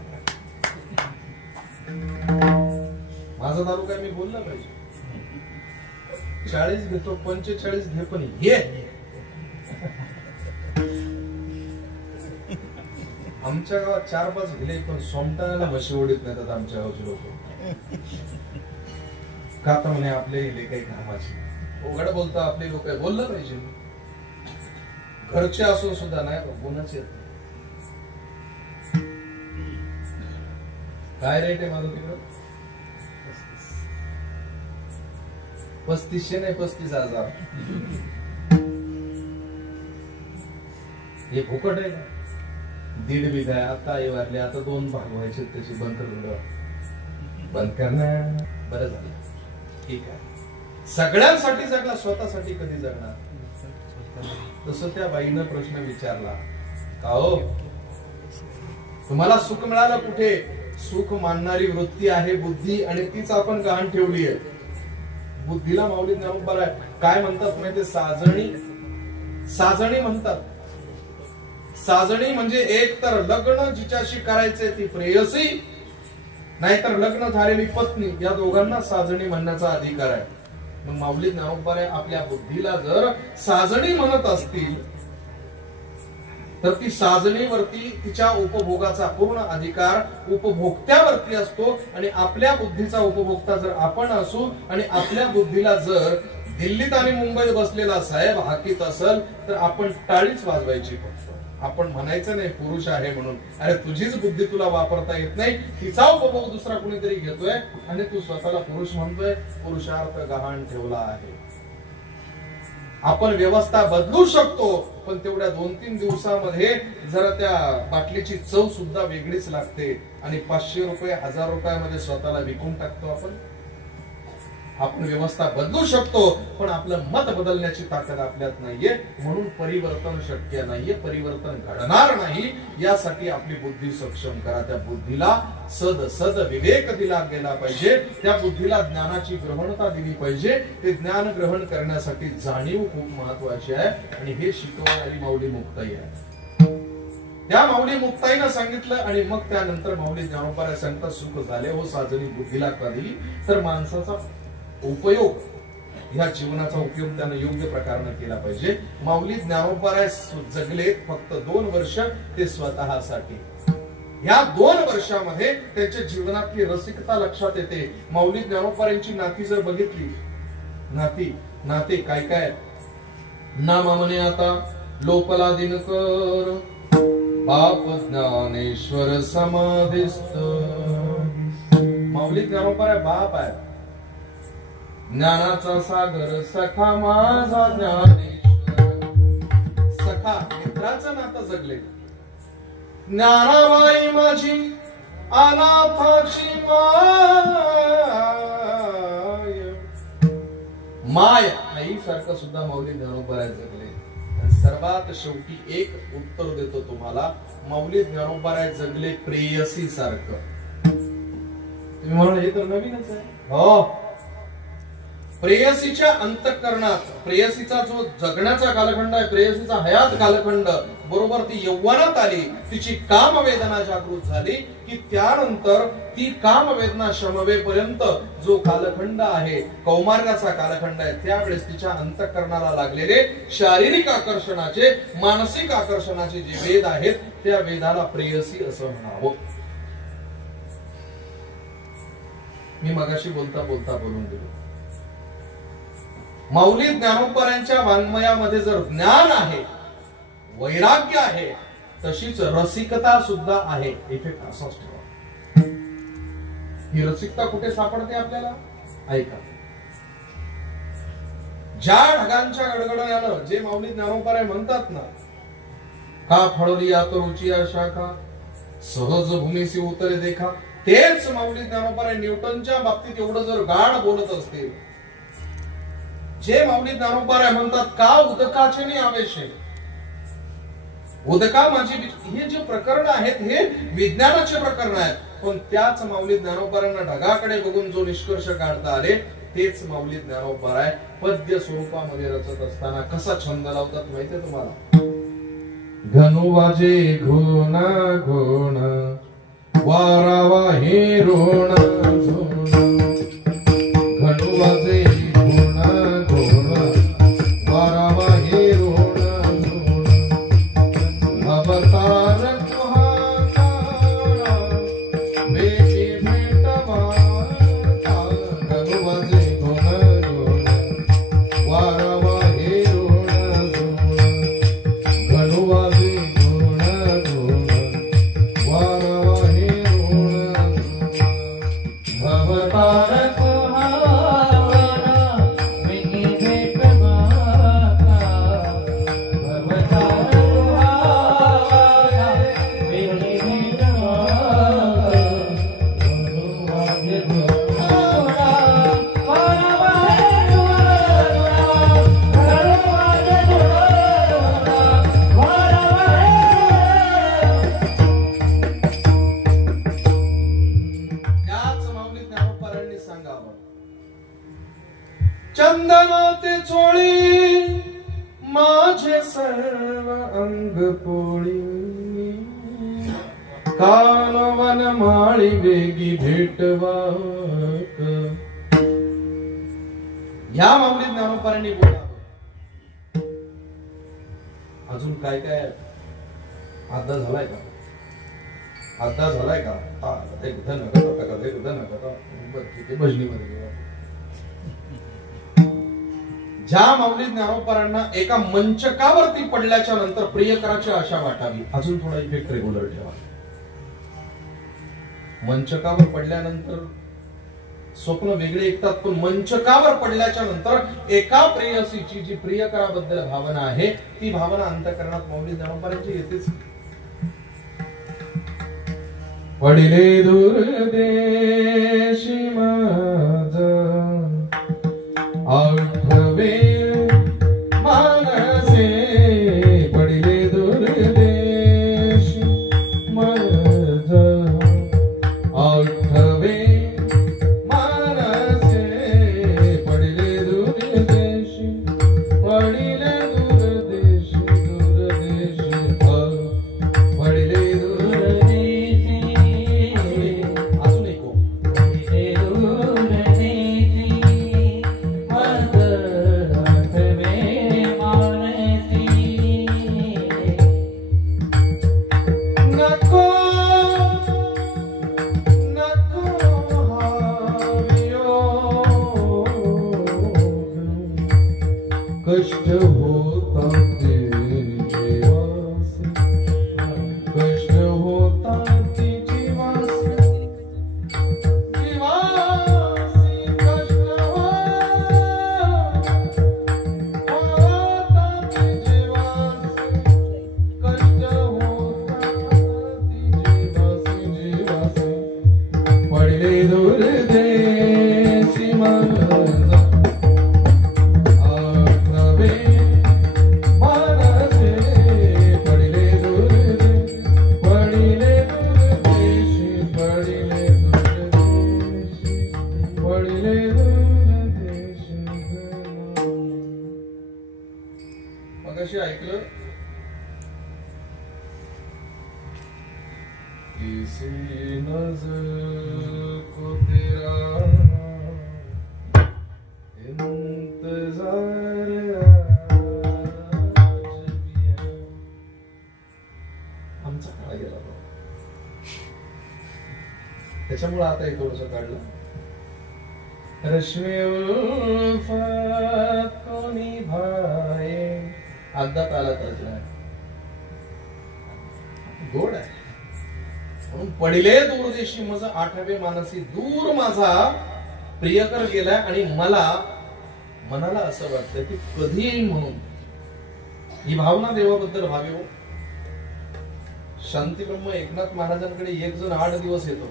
माझा तालुका मी बोलला पाहिजे. 40 घेतो, 45 घे, पण ये आमच्या गावात 4-5 गेले, पण सोमटाला म्हशी ओढीत नाहीत आमच्या गावचे लोक. का तर म्हणे आपले गेले काही कामाची. उघड बोलता आपले लोक, बोललं पाहिजे. घरचे असून सुद्धा नाही कोणाचे. काय रेट आहे माझं तिकडं? 3500 नाही, 35,000. हे फुकट आहे का? 1.5 बिघा आहे. आता आई वारले, आता 2 भाग व्हायचे, त्याची बंद करणार. बरं झालं, ठीक आहे. सगळ्यांसाठी जगला, स्वतःसाठी कधी जगणार? तसं त्या बाईनं प्रश्न विचारला, का हो तुम्हाला सुख मिळालं कुठे? सुख मानणारी वृत्ती आहे बुद्धी, आणि तीच आपण गहाण ठेवली आहे. बुद्धीला माऊली ज्ञानोबा काय म्हणतात माहिती? साजणी म्हणतात. साजणी म्हणजे एक तर लग्न जिच्याशी करायचे ती प्रेयसी, नाहीतर लग्न झालेली पत्नी, या दोघांना साजणी म्हणण्याचा अधिकार आहे. मग माऊली ज्ञानोबा आपल्या बुद्धीला जर साजणी म्हणत असतील तर ती साजणीवरती तिच्या उपभोगाचा पूर्ण अधिकार उपभोक्त्यावरती असतो. आणि आपल्या बुद्धीचा उपभोक्ता जर आपण असू आणि आपल्या बुद्धीला जर दिल्लीत आणि मुंबईत बसलेला साहेब हाकीत असेल तर आपण टाळीच वाजवायची. फक्त आपण म्हणायचं नाही पुरुष आहे म्हणून. अरे तुझीच बुद्धी तुला वापरता येत नाही, तिचा उपभोग दुसरा कोणीतरी घेतोय आणि तू स्वतःला पुरुष म्हणतोय. पुरुषार्थ गहाण ठेवला आहे. आपण व्यवस्था बदलू शकतो, पण तेवढ्या 2-3 दिवसामध्ये जरा त्या बाटलीची चव सुद्धा वेगळीच लागते आणि 500 रुपये 1000 रुपयामध्ये स्वतःला विकून टाकतो आपण. आपण व्यवस्था बदलू शकतो, पण आपलं मत बदलण्याची ताकद आपल्यात नाहीये. म्हणून परिवर्तन शक्य नाहीये, परिवर्तन घडणार नाही. यासाठी आपली बुद्धी सक्षम करा. त्या बुद्धीला सद विवेक दिला गेला पाहिजे. त्या बुद्धीला ज्ञानाची ग्रहणता दिली पाहिजे. ते ज्ञान ग्रहण करण्यासाठी जाणीव खूप महत्वाची आहे आणि हे शिकवणारी माऊली मुक्ताई आहे. त्या माऊली मुक्ताईनं सांगितलं आणि मग त्यानंतर माऊली ज्ञानोबा सांगतात, सुख झाले हो साजणी बुद्धीला कधी. तर माणसाचा उपयोग, ह्या जीवनाचा उपयोग त्यानं योग्य प्रकारे केला पाहिजे. माऊली ज्ञानोबा जगले फक्त 2 वर्ष ते स्वतःसाठी. या 2 वर्षामध्ये त्यांच्या जीवनातली रसिकता लक्षात येते. माऊली ज्ञानोबा यांची नाती जर बघितली, नाते काय नामा म्हणे आता लोपला दिनकर बाप ज्ञानेश्वर समाधिस्थ. माऊली ज्ञानोबा बाप आहे, ज्ञानाचा सागर सखा माझा ज्ञानेश्वर. सखा मित्राचं नातं जगले. ज्ञानाबाई माझी अनाथाची माय आई सारखं सुद्धा माऊली ज्ञानोबा जगले. सर्वात शेवटी एक उत्तर देतो तुम्हाला, माऊली ज्ञानोबा जगले प्रेयसी सारखं. तुम्ही म्हणाल हे तर नवीनच आहे. हो, प्रेयसीच्या अंतःकरणात, प्रेयसीचा जो जगण्याचा कालखंड आहे, प्रेयसीचा हयात कालखंड, बरोबर ती यौवनात आली, तिची कामवेदना जागृत झाली की त्यानंतर ती कामवेदना शमवेपर्यंत जो कालखंड आहे, कौमार्याचा कालखंड आहे, त्यावेळेस तिच्या अंतःकरणाला लागलेले शारीरिक आकर्षणाचे, मानसिक आकर्षणाचे जे वेद आहेत, त्या वेदाला प्रेयसी असं म्हणावं. मी मगाशी बोलता बोलून गेलो. माऊली ज्ञानोबा वाङ्मयामध्ये जर ज्ञान आहे, वैराग्य आहे, तशीच रसिकता सुद्धा आहे. इफेक्ट असाच ठेवा. ही रसिकता कुठे सापडते आपल्याला? ऐका. ज्या ढगांच्या गडगडानं जे माऊली ज्ञानोबा म्हणतात ना, का फळली आतरुची शाखा सहज भूमीसी उतरे देखा, तेच माऊली ज्ञानोबा न्यूटनच्या बाबतीत एवढं जर गाढ बोलत असतील. जे माऊली ज्ञानोबा म्हणतात का उदकाचे नाही आवेशे, उदका माझी, हे जे प्रकरण आहेत हे विज्ञानाचे प्रकरण आहेत. पण त्याच माऊली ज्ञानोबांना ढगाकडे बघून जो निष्कर्ष काढता आले, तेच माऊली ज्ञानोबा पद्य स्वरूपामध्ये रचत असताना कसा छंद लावतात माहितीये तुम्हाला? घनु वाजे घोण घोण वारावा हे रोण झोण, घनु वाजे चंदनाते चोळी माझे सर्व अंग पोळी, कानवन माळी वेगी भेटवाक. या माऊली ज्ञानोबांनी बोलावं. अजून काय काय आधा झालाय का? आधा झालाय का? भजनीमध्ये ज्या माऊली ज्ञानोबांना एका मंचकावरती पडल्याच्या नंतर प्रियकराची आशा वाटावी. अजून थोडा इफेक्ट रेग्युलर ठेवा. मंचकावर पडल्यानंतर स्वप्न वेगळे ऐकतात, पण मंचकावर पडल्याच्या नंतर एका प्रेयसीची जी प्रियकराबद्दल भावना आहे ती भावना अंतःकरणात माऊली ज्ञानोबांची येतेच. पडिले दूर देशी माझा आठवे मानसे, पडिले दूर देशी माझा आठवे मानसे, पडिले दूर देशी, पडिले दूर देशी, दूर देशी, पडिले दूर देशी. अजून एक पडिले दूर देशी कष्ट होता जीवासी, कष्ट होता जीवासी, जीवासी कष्ट होता जीवासी, कष्ट होता जीवासी, जीवासी, पडिले दूर देशी माझा ऐकलं. किसी नजर को तेरा इंतजार आमचा काळ गेला, त्याच्यामुळे आता हे थोडस काढलं. रश्मी उल्फत को निभाए, अद्दात आला तर गोड आहे. म्हणून पडिले दूर देशी माझा आठवे मानसी, दूर माझा प्रियकर गेलाय आणि मनाला असं वाटतं की कधी येईल म्हणून. ही भावना देवाबद्दल व्हावी हो. शांतीब्रह्म एकनाथ महाराजांकडे एक जण 8 दिवस येतो,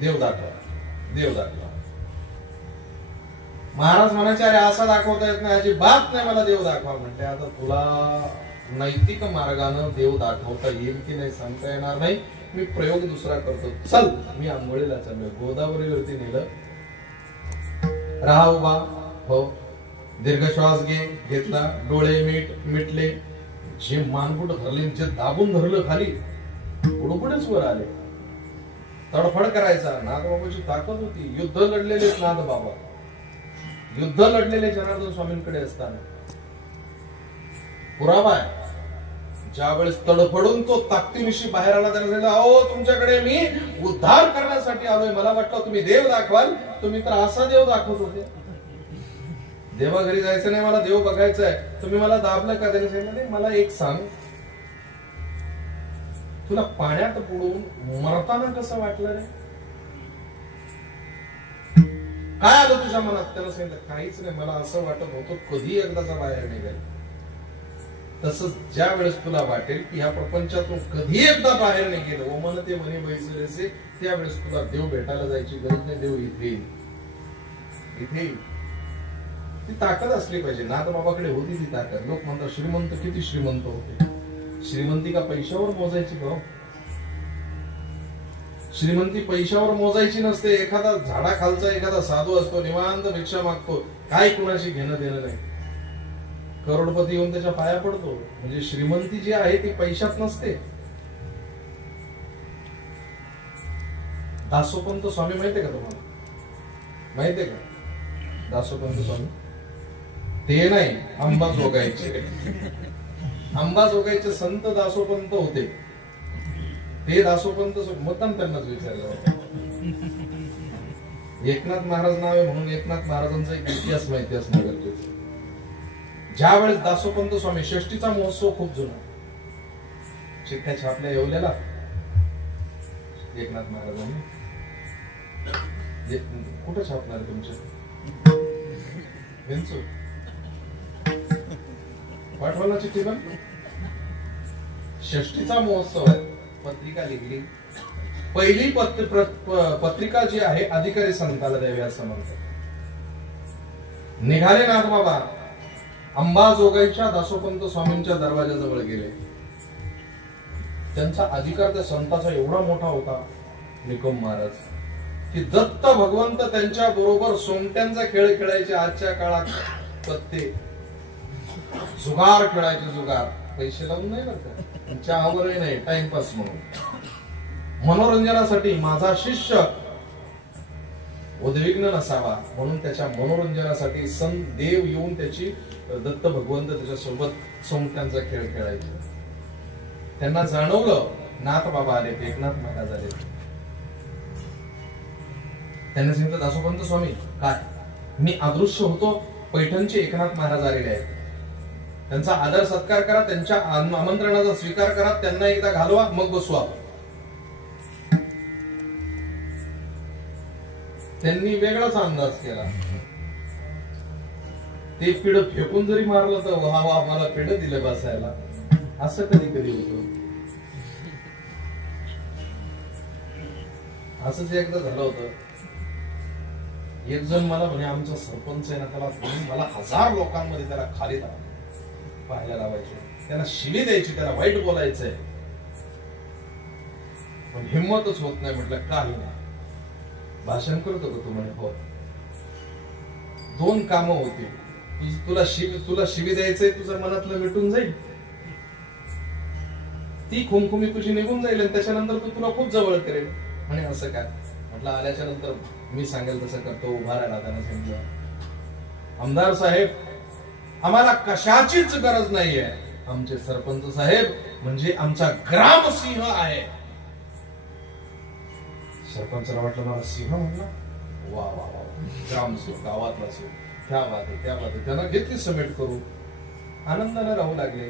देव दाखवा, देव दाखवा. महाराज म्हणायचे अरे असा दाखवता येत नाही, अजिबात नाही, मला देव दाखवा. म्हणते आता तुला नैतिक मार्गानं देव दाखवता येईल की नाही सांगता येणार नाही, मी प्रयोग दुसरा करतो. चल, मी आंघोळीला चाललोय. गोदावरीवरती नेलं. राहा उभा हो, दीर्घ श्वास घेतला, डोळे मिटले, जे मानगुट धरले, जे दाबून धरलं खाली, पुढेच वर आले. तडफड करायचा. नाथबाबाची ताकद होती. युद्ध लढलेले नाथबाबा, युद्ध लढलेले जनार्दन स्वामींकडे असताना पुरावा आहे. ज्या वेळेस तडफडून तो ताकदीनिशी बाहेर आला, त्याने सांगितलं अहो तुमच्याकडे मी उद्धार करण्यासाठी आलोय, मला वाटलं तुम्ही देव दाखवाल, तुम्ही तर असा देव दाखवत होते. देवा घरी जायचं नाही, मला देव बघायचा आहे, तुम्ही मला दाबलं का? त्याने सांगितलं मला एक सांग, तुला पाण्यात बुडून मरताना कसं वाटलं रे? काय आलं तुझ्या मनात? त्याला सांगितलं काहीच नाही, मला असं वाटत होतं कधी एकदाचा बाहेर निघेल. तसंच ज्या वेळेस तुला वाटेल की ह्या प्रपंचातून कधी एकदा बाहेर निघेल, ओ मन ते मनी बैसलेसे, त्यावेळेस तुला देव भेटायला जायची गरज नाही. देव इथे येईल. ती ताकद असली पाहिजे. नाथबाबाकडे होती ती ताकद. लोक म्हणतात श्रीमंत किती श्रीमंत होते. श्रीमंती का पैशावर मोजायची भाऊ? श्रीमंती पैशावर मोजायची नसते. एखादा झाडाखालचा एखादा साधू असतो, निवांत भिक्षा मागतो, काय कुणाशी घेणं देणं नाही, करोडपती येऊन त्याच्या पाया पडतो. म्हणजे श्रीमंती जी आहे ती पैशात नसते. दासोपंत स्वामी माहितीये का तुम्हाला? माहितीये का दासोपंत स्वामी? ते नाही, अंबा जोगायचे. अंबाजोगाईचे संत दासोपंत होते. ते दासोपंत मुद्दाम त्यांनाच विचारलं. एकनाथ महाराज नाव आहे म्हणून एकनाथ महाराजांचा एक इतिहास माहिती असणं गरजेचं. ज्या वेळेस दासोपंत स्वामी, षष्टीचा महोत्सव खूप जुना, चिठ्ठ्या छापल्या येवल्याला एकनाथ महाराजांनी. कुठं छापणार तुमच्या पाठवायला चिठ्ठी? पण षष्टीचा महोत्सव आहे, पत्रिका लिहिली. पहिली पत्रिका जी आहे अधिकारी संताला द्यावी असं म्हणतात. निघाले नाथबाबा, अंबाजोगाईच्या दासोपंत स्वामींच्या दरवाजाजवळ गेले. त्यांचा अधिकार त्या संताचा एवढा मोठा होता निकम महाराज, की दत्त भगवंत त्यांच्या बरोबर सोंगट्यांचा खेळ खेळायचे. आजच्या काळात पत्ते जुगार खेळायचे, जुगार पैसे लावून नाही बरं का, चहावरही नाही, टाइमपास म्हणून, मनोरंजनासाठी. माझा शिष्य उद्विग्न नसावा म्हणून त्याच्या मनोरंजनासाठी संत देव येऊन त्याची, दत्त भगवंत त्याच्यासोबत सोंगट्यांचा खेळ खेळायचे. त्यांना जाणवलं नाथ बाबा आले, एकनाथ महाराज आले. त्यांनी सांगितलं, दासोपंत स्वामी काय, मी अदृश्य होतो, पैठणचे एकनाथ महाराज आलेले आहेत. त्यांचा आदर सत्कार करा, त्यांच्या आमंत्रणाचा स्वीकार करा, त्यांना एकदा घालवा, मग बसवा. त्यांनी वेगळाच अंदाज केला. ते पिढ फेकून जरी मारलं तर वा वा, मला पिढ दिलं बसायला, असं कधी कधी होतं. असंच एकदा झालं होतं. एक जण मला म्हणे, आमचा सरपंच आहे ना, त्याला मला 1000 लोकांमध्ये त्याला खाली पाहायला लावायचे, त्याला शिवी द्यायची, त्याला वाईट बोलायचंय, पण हिंमतच होत नाही. म्हटलं काही नाही, भाषण करतो का तू? म्हणे हो. 2 कामं होती, तुला शिवी द्यायचंय, तुझं मनातलं मिटून जाईल, ती खुमखुमी तुझी निघून जाईल, आणि त्याच्यानंतर तू तुला खूप जवळ करेल. म्हणे असं काय? म्हटलं आल्याच्या नंतर मी सांगेल तसं करतो. उभा राहिला. त्यानं सांगितलं, आमदार साहेब, आम्हाला कशाचीच गरज नाहीये, आमचे सरपंच साहेब म्हणजे आमचा ग्रामसिंह आहे. सरपंचाला वाटलं मला सिंह म्हणला, वा वा वा, ग्रामसिंह, गावातला सिंह, त्या बात आहे, त्या बात आहे. त्यांना घेतली समेट करू, आनंदाने राहू लागले.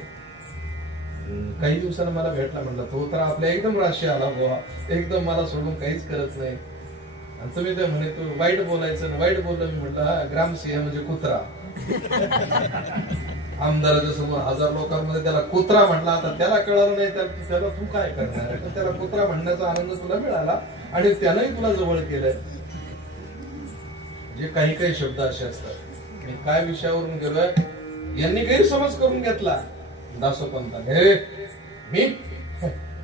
काही दिवसानं मला भेटला, म्हटलं तो तर आपल्या एकदम राशी आला बुवा, एकदम मला सोडून काहीच करत नाही. आणि तुम्ही ते म्हणे तू वाईट बोलायचं ना, वाईट बोललो. मी म्हटलं हा, ग्रामसिंह म्हणजे कुत्रा. आमदाराच्या समोर 1000 लोकांमध्ये त्याला कुत्रा म्हटला. आता त्याला कळलं नाही, त्याला तू काय करणार? त्याला कुत्रा म्हणण्याचा आनंद तुला मिळाला आणि त्यानंही तुला जवळ केलंय. जे काही काही शब्द असे असतात. मी काय विषयावरून गेलोय, यांनी गैरसमज करून घेतला. दासोपंताने,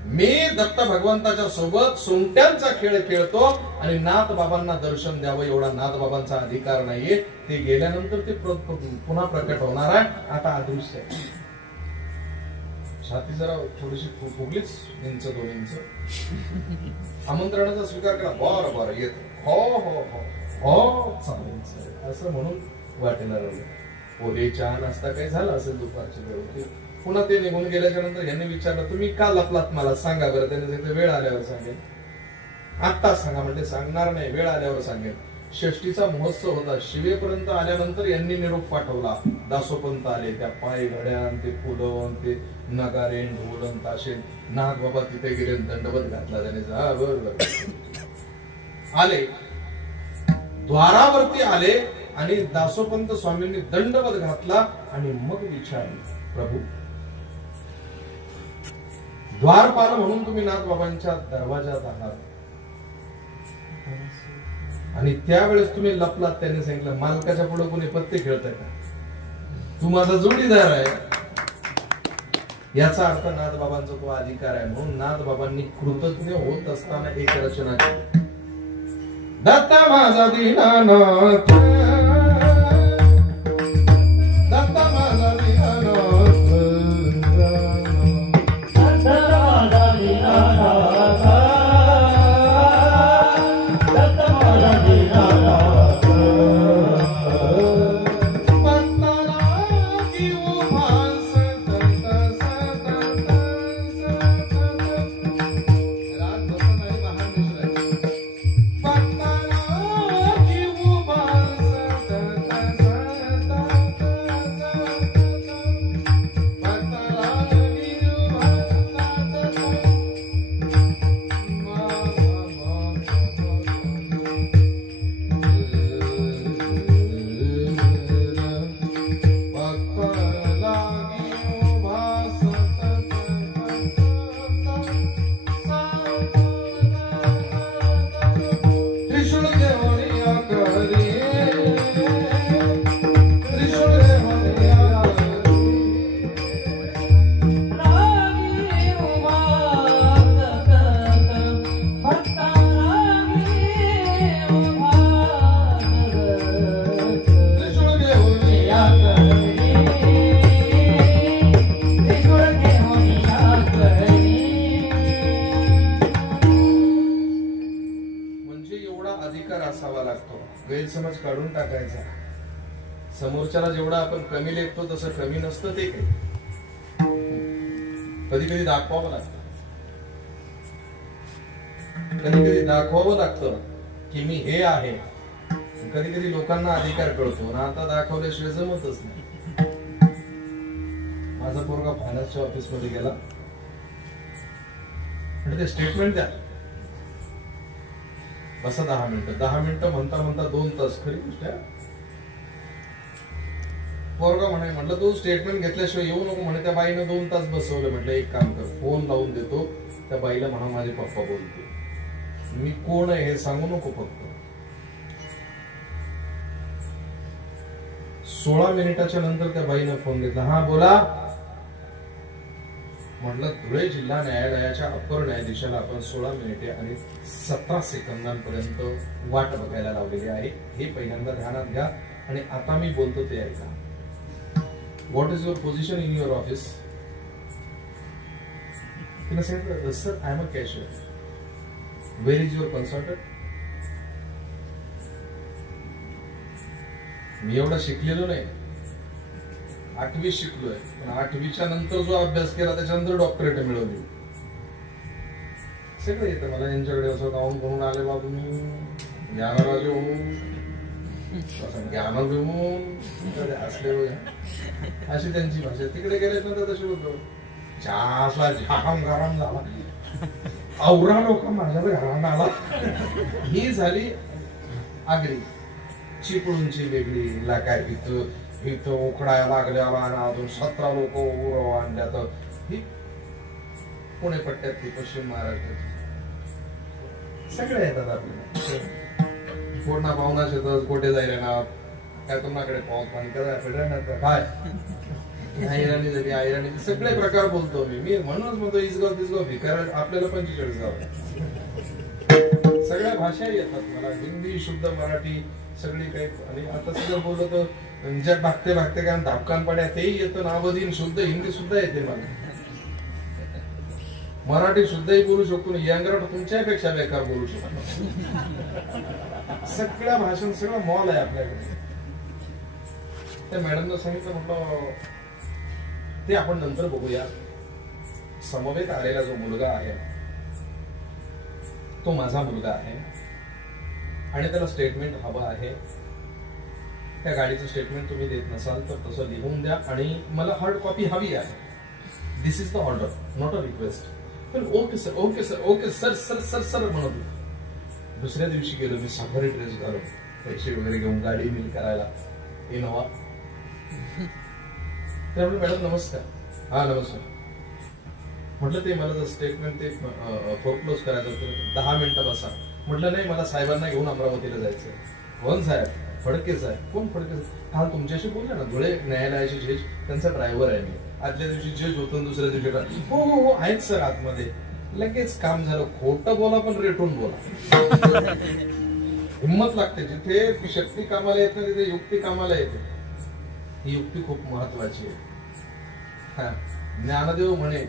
मी दत्त भगवंताच्या सोबत सोंगट्यांचा खेळ खेळतो आणि नाथ बाबांना दर्शन द्यावं एवढा नाथ बाबांचा अधिकार नाहीये. ते गेल्यानंतर ते पुन्हा प्रकट होणार आहे, आता अदृश्य आहे. छाती जरा थोडीशी फुगलीच, 1-2 इंच. आमंत्रणाचा स्वीकार करा. बरं बरं येतो, हो हो हो हो चालेल, असं म्हणून वाटेला राहिलं. पोहे चहा नाश्ता काही झाला असेल दुपारच्या वेळी. पुन्हा ते निघून गेल्याच्या नंतर यांनी विचारलं, तुम्ही का लपलात? मला सांगा बरं. त्याने सांगितलं, वेळ आल्यावर सांगेल. आत्ताच सांगा. म्हणजे सांगणार नाही, वेळ आल्यावर सांगेल. षष्टीचा महोत्सव होता. शिवेपर्यंत आल्यानंतर यांनी निरोप पाठवला. दासोपंत आले. त्या पाय घड्या, ते फुलं, ते नगारे, ढोल, ताशे. नाग बाबा तिथे गेले, दंडवत घातला त्याने. बरोबर आले, द्वारावरती आले आणि दासोपंत स्वामींनी दंडवत घातला आणि मग विचारले, प्रभू, द्वारपाल म्हणून तुम्ही नाथ बाबांच्या दरवाजात आहात आणि त्यावेळेस तुम्ही लपलात. त्यांनी सांगितलं, मालकाच्या पुढे कोणी पत्ते खेळतंय का? तू माझा जोडीदार आहे. याचा अर्थ नाथ बाबांचा तो अधिकार आहे. म्हणून नाथ बाबांनी कृतज्ञ होत असताना एक रचना केली. दत्ता माझा दीनानाथ, दत्ता माझा दीनानाथ, दत्ता माझा दीनानाथ, दत्ता माझा दीनानाथ. पंताला की उभास दत्त काढून टाकायचा. समोरच्याला जेवढा आपण कमी लेखतो तसं कमी नसतं ते काही. कधी कधी दाखवावं लागतं, कधी कधी दाखवावं लागतं की मी हे आहे. कधी कधी लोकांना अधिकार कळतो ना, आता दाखवल्याशिवाय जमतच नाही. माझा पोरगा फायनान्सच्या ऑफिस मध्ये गेला, म्हणजे ते स्टेटमेंट द्या, बसा 10 मिनिटं. 10 मिनिटं म्हणता म्हणता 2 तास. खरी गोष्ट आहे. पोरगा म्हणे, म्हटलं तू स्टेटमेंट घेतल्याशिवाय येऊ नको म्हणे. त्या बाईनं 2 तास बसवलं. म्हटलं एक काम कर, फोन लावून देतो त्या बाईला, म्हणा माझे पप्पा बोलते, मी कोण आहे हे सांगू नको फक्त. 16 मिनिटाच्या नंतर त्या बाईनं फोन घेतला. हा बोला. म्हटलं धुळे जिल्हा न्यायालयाच्या अप्पर न्यायाधीशाला आपण 16 मिनिटे आणि 17 सेकंदांपर्यंत वाट बघायला लावलेली आहे. हे पहिल्यांदा ध्यानात घ्या आणि आता मी बोलतो ते ऐका. What is your position in your office? तिने सांगितलं, sir I am a cashier. Where is your consultant? मी एवढा शिकलेलो नाही, 8वी शिकलोय, पण 8वीच्या नंतर जो अभ्यास केला त्याच्यानंतर डॉक्टरेट मिळवली. सगळं येतं मला यांच्याकडे. असं गाऊन करून आले बा तुम्ही, ज्ञानराज होऊन, ज्ञान घेऊन असले, अशी त्यांची भाषा. तिकडे गेले नंतर तशी होतो, चहा जाम गरम झाला, औरा लोक माझ्या घरात आला. ही झाली आगरी. चिपळूणची वेगळी, काय इथं उकडायला लागल्याला अजून 17 लोक उरव आणल्यात. ही पुणे पट्ट्यातली, पश्चिम महाराष्ट्राची सगळे येतात आपल्याला. कोणा पाहुणा शेतात कोठे जायला ना, काय तुम्हाकडे पाऊस पाणी काय आयराणी झाली, आयराणी, सगळे प्रकार बोलतो मी. म्हणूनच म्हणतो इसगाव तिसगाव भिकार, आपल्याला 45 गाव. सगळ्या भाषा येतात मला, हिंदी, शुद्ध मराठी, सगळी काही. आणि आता सगळं बोललं तर जग भागते भागते काय धापकान पड्या तेही येतं. नावधीन शुद्ध हिंदी सुद्धा येते मला. मराठी सुद्धाही बोलू शकतो. यंगराट तुमच्यापेक्षा बेकार बोलू शकतो. सगळ्या भाषण सगळं मॉल आहे आपल्याकडे. त्या मॅडमनं सांगितलं, म्हटलं ते आपण नंतर बघूया. समवेत आलेला जो मुलगा आहे तो माझा मुलगा आहे आणि त्याला स्टेटमेंट हवं आहे. त्या गाडीचं स्टेटमेंट तुम्ही देत नसाल तर तसं लिहून द्या आणि मला हार्ड कॉपी हवी आहे. This is the order, not a request. पण okay sir, okay sir, okay sir, sir sir sir म्हणत. दुसऱ्या दिवशी गेलो मी सफारी ड्रेस घालून, पैसे वगैरे घेऊन गाडी मिल करायला, इनोवा. त्यामुळे मॅडम नमस्कार. हा नमस्कार. म्हटलं ते मला जर स्टेटमेंट ते फोरक्लोज करायचं होतं, 10 मिनिटं बसा. म्हटलं नाही, मला साहेबांना घेऊन अमरावतीला जायचं. कोण साहेब? फडके साहेब. कोण फडके? काल तुमच्याशी बोलले ना, धुळे न्यायालयाचे जज, त्यांचा ड्रायव्हर आहे मी. आदल्या दिवशी जज होतो, दुसऱ्या दिवशी हो हो हो आहेत सर आतमध्ये. लगेच काम झालं. खोटं बोला पण रेटून बोला. हिंमत लागते. जिथे शक्ती कामाला येत नाही तिथे युक्ती कामाला येते. ही युक्ती खूप महत्वाची आहे. ज्ञानदेव म्हणे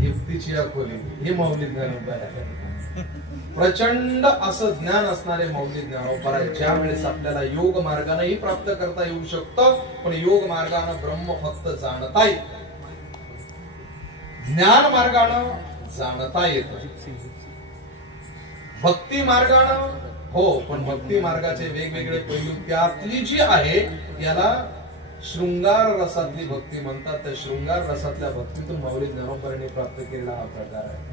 युक्तीची खोली. हे मौलिक ज्ञानोबा आहे. प्रचंड असं ज्ञान असणारे मौलिक ज्ञानोबा आहे. ज्या वेळेस आपल्याला योग मार्गानेही प्राप्त करता येऊ शकतं, पण योग मार्गानं ब्रह्म फक्त जाणता येत, ज्ञान मार्गानं जाणता येत. भक्ती मार्गानं हो, पण भक्ती मार्गाचे वेगवेगळे पैलू त्यातली जी आहे याला शृंगार रसातली भक्ती म्हणतात. त्या शृंगार रसातल्या भक्तीतून मौलिक ज्ञानोबांनी प्राप्त केलेला हा प्रकार आहे.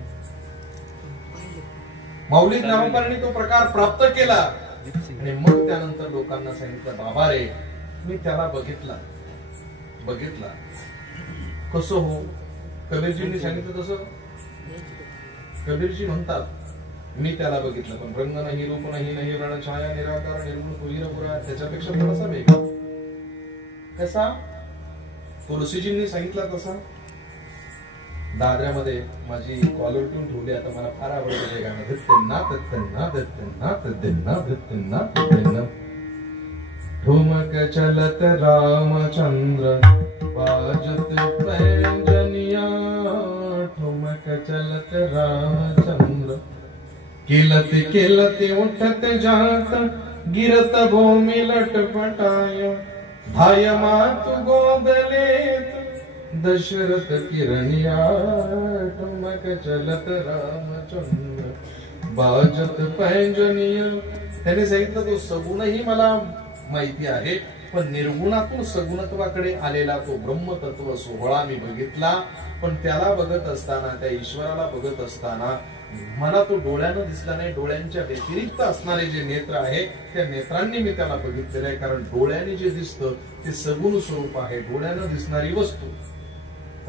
मौलिक ज्ञानोबांनी तो प्रकार प्राप्त केला आणि मग त्यानंतर लोकांना सांगितलं, बाबा रे मी त्याला बघितला. कसं हो? कबीरजींनी सांगितलं तसं. कबीरजी म्हणतात, मी त्याला बघितलं, पण रंग नाही, रूप नाही, नाही रण छाया, निराकार, निर्गुण, पुरा, त्याच्यापेक्षा थोडासा वेगळा. कसा? तुलसीजींनी सांगितला तसा. दादऱ्यामध्ये माझी कॉलर ट्यून ठेवली, आता मला फार आवडतं ते गाणं. ठुमक चलत रामचंद्र बाजत पैंजनिया, ठुमक चलत रामचंद्र, किलत किलत उठत जात गिरत भूमि लटपटाय धाय मातु गोदलेत दशरथ किरणिया टमक चलत रामचंद्र बाजत पैंजनिय. त्याने सांगितलं तो सगुणही मला माहिती आहे, पण निर्गुणातून सगुणत्वाकडे आलेला तो ब्रह्मतत्व सोहळा मी बघितला. पण त्याला बघत असताना, त्या ईश्वराला बघत असताना मला तो डोळ्यानं दिसला नाही. डोळ्यांच्या व्यतिरिक्त असणारे जे नेत्र आहे त्या नेत्रांनी मी त्याला बघितलेलं आहे. कारण डोळ्याने जे दिसतं ते सगुण स्वरूप आहे. डोळ्यानं दिसणारी वस्तू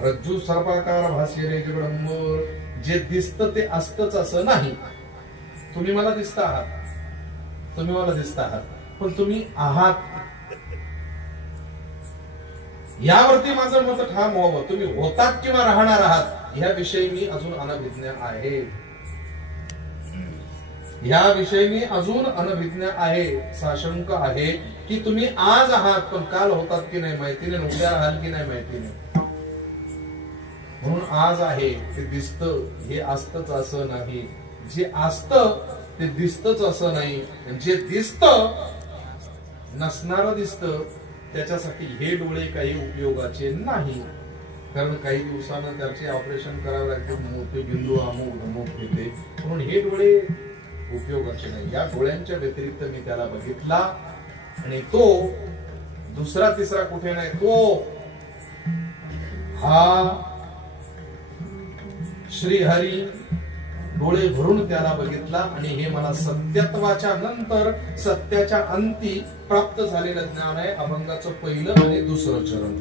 रज्जू सर्पाकार भास्य रे जगदंबर, जे दिसतं ते असतच असं नाही. तुम्ही मला दिसता आहात, तुम्ही मला दिसता आहात, पण तुम्ही आहात यावरती माझं मत ठाम व्हावं. तुम्ही होतात किंवा राहणार आहात ह्याविषयी मी अजून अनभिज्ञ आहे. ह्याविषयी मी अजून अनभिज्ञ आहे. साशंक आहे की तुम्ही आज आहात पण काल होतात की नाही माहिती नाही, उद्या राहाल की नाही माहिती नाही. म्हणून आज आहे ते दिसतं, हे असतच असं नाही. जे असतं ते दिसतच असं नाही. जे दिसतं नसणारं दिसतं त्याच्यासाठी हे डोळे काही उपयोगाचे नाही. कारण काही दिवसानं त्याचे ऑपरेशन करावे लागते, मोठे बिंदू अमुक धमुक येते, म्हणून हे डोळे उपयोगाचे नाही. या डोळ्यांच्या व्यतिरिक्त मी त्याला बघितला आणि तो दुसरा तिसरा कुठे नाही, तो हा श्रीहरी डोळे भरून त्याला बघितला. आणि हे मला सत्यत्वाच्या नंतर सत्याच्या अंती प्राप्त झालेलं ज्ञान आहे. अभंगाचं पहिलं आणि दुसरं चरण.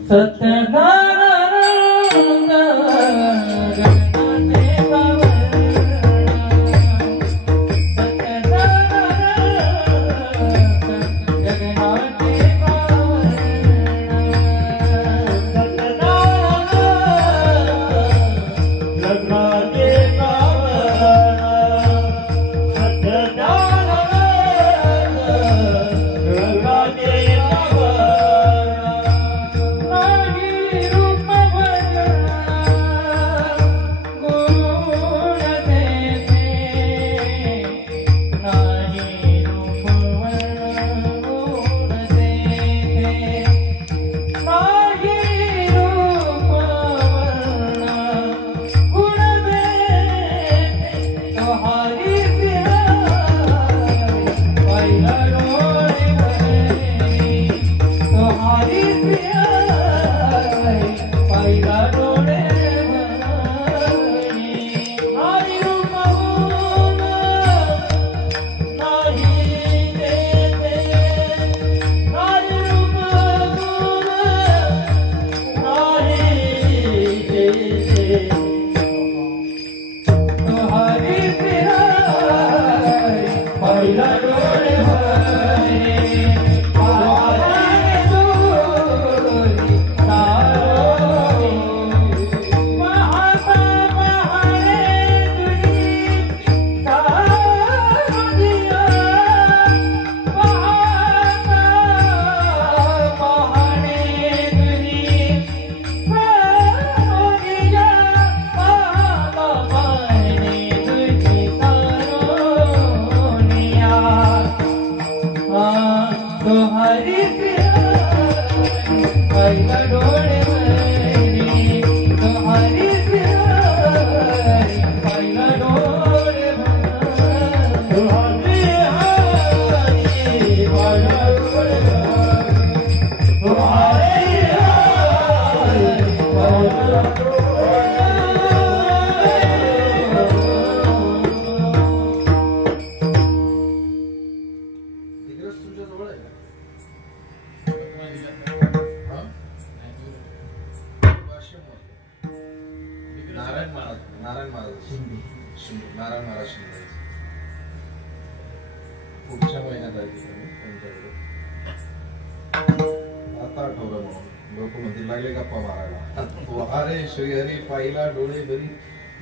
श्रीहरी पाहिला डोळे भरी,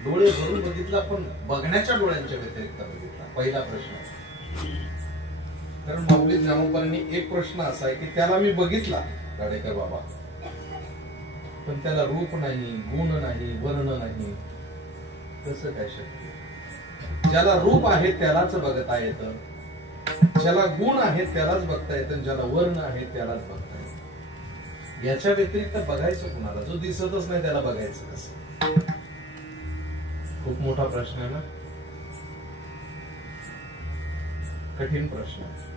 डोळे भरून बघितला पण बघण्याच्या डोळ्यांच्या व्यतिरिक्त बघितला. पहिला प्रश्न. कारण माऊली ज्ञानोबांनी एक प्रश्न असा आहे की त्याला मी बघितला गाडेकर बाबा, पण त्याला रूप नाही, गुण नाही, वर्ण नाही. कसं काय शक्य? ज्याला रूप आहे त्यालाच बघता येतं, ज्याला गुण आहेत त्यालाच बघता येतं, ज्याला वर्ण आहे त्यालाच बघता येतं. याच्या व्यतिरिक्त बघायचं कुणाला? जो दिसतच नाही त्याला बघायचं कसं? खूप मोठा प्रश्न आहे ना, कठीण प्रश्न आहे.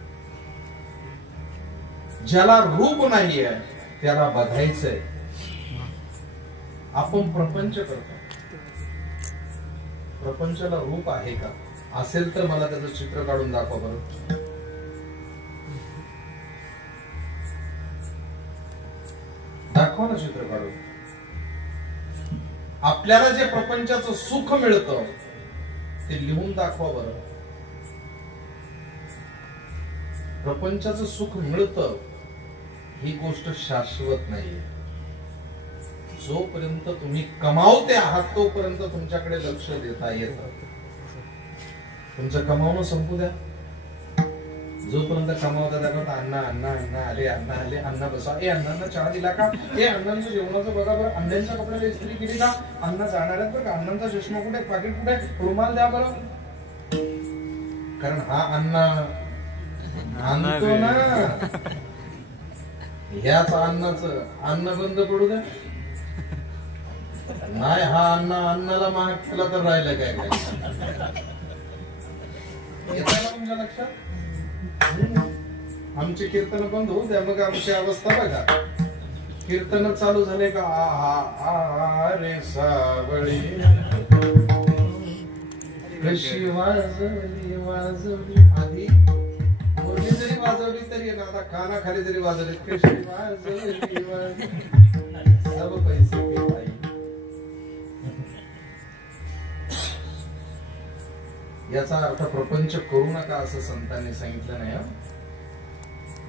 ज्याला रूप नाहीये त्याला बघायचंय. आपण प्रपंच करतो, प्रपंचाला रूप आहे का? असेल तर मला त्याचं चित्र काढून दाखवा बरं. दाखवा ना चित्र काढून. आपल्याला जे प्रपंचाचं सुख मिळतं ते लिहून दाखवा बरं. प्रपंचाचं सुख मिळतं ही गोष्ट शाश्वत नाहीये. जोपर्यंत तुम्ही कमावते आहात तोपर्यंत तुमच्याकडे लक्ष देता येतं. तुमचं कमावणं संपू द्या. जोपर्यंत कमावता त्याला अण्णा अण्णा अण्णा आले, अण्णा आले, अण्णा बसा, ए अण्णांना चहा दिला का, हे अण्णांचं जेवणाचं बघा बरं, अण्णांच्या कपड्याला इस्त्री केली का, अण्णा जाणार आहेत बरं का, अण्णांचा चष्मा कुठे, पाकिट कुठे, रुमाल द्या बरं. कारण हा अण्णा आणतो ना, ह्याच अन्नाचं अन्न बंद पडू द्या. नाही हा अन्नाला महाग केला तर राहिलं काय काय. येतं तुमच्या लक्षात? आमची कीर्तन बंद होऊ द्या, मग आमची अवस्था बघा. कीर्तन चालू झाले का आ रे सावळी कशी वाजवली वाजवली. आधी मुरली जरी वाजवली तरी ना, आता कानाखाली जरी वाजवली कशी वाजवली वाजवली. सर्व पैसे याचा अर्थ प्रपंच करू नका असं संतांनी सांगितलं नाही.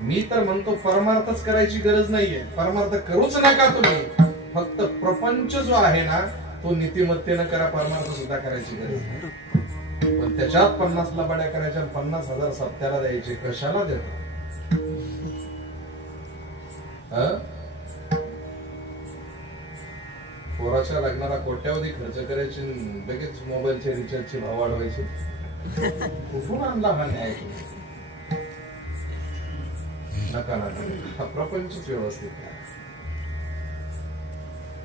मी तर म्हणतो परमार्थच करायची गरज नाहीये. परमार्थ करूच नका तुम्ही, फक्त प्रपंच जो आहे ना तो नीतिमत्तेनं करा. परमार्थ सुद्धा करायची गरज नाही. पण त्याच्यात 50 लबाड्या करायच्या, 50,000 सप्त्याला द्यायचे. कशाला देतो? पोराच्या लग्नाला कोट्यावधी खर्च करायचे, लगेच मोबाईलचे रिचार्जचे भाव वाढवायचे. कुठून आणला हा न्याय? नका नका, हा प्रपंचच व्यवस्थित करा.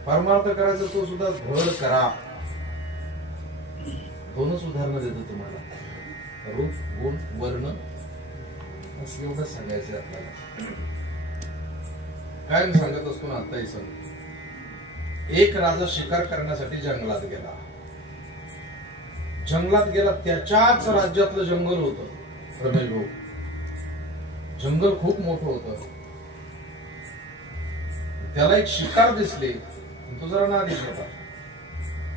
परमार्थ करायचा तो सुद्धा धड करा. दोनच उदाहरणं देतो तुम्हाला, रूप गुण वर्ण, असं एवढं सांगायचं आपल्याला. काय सांगत असतो ना आत्ताही सांग. एक राजा शिकार करण्यासाठी जंगलात गेला. जंगलात गेला, त्याच्याच राज्यातलं जंगल होतं रमेश भाऊ. जंगल खूप मोठं होतं. त्याला एक शिकार दिसले, तो जरा ना दिसला.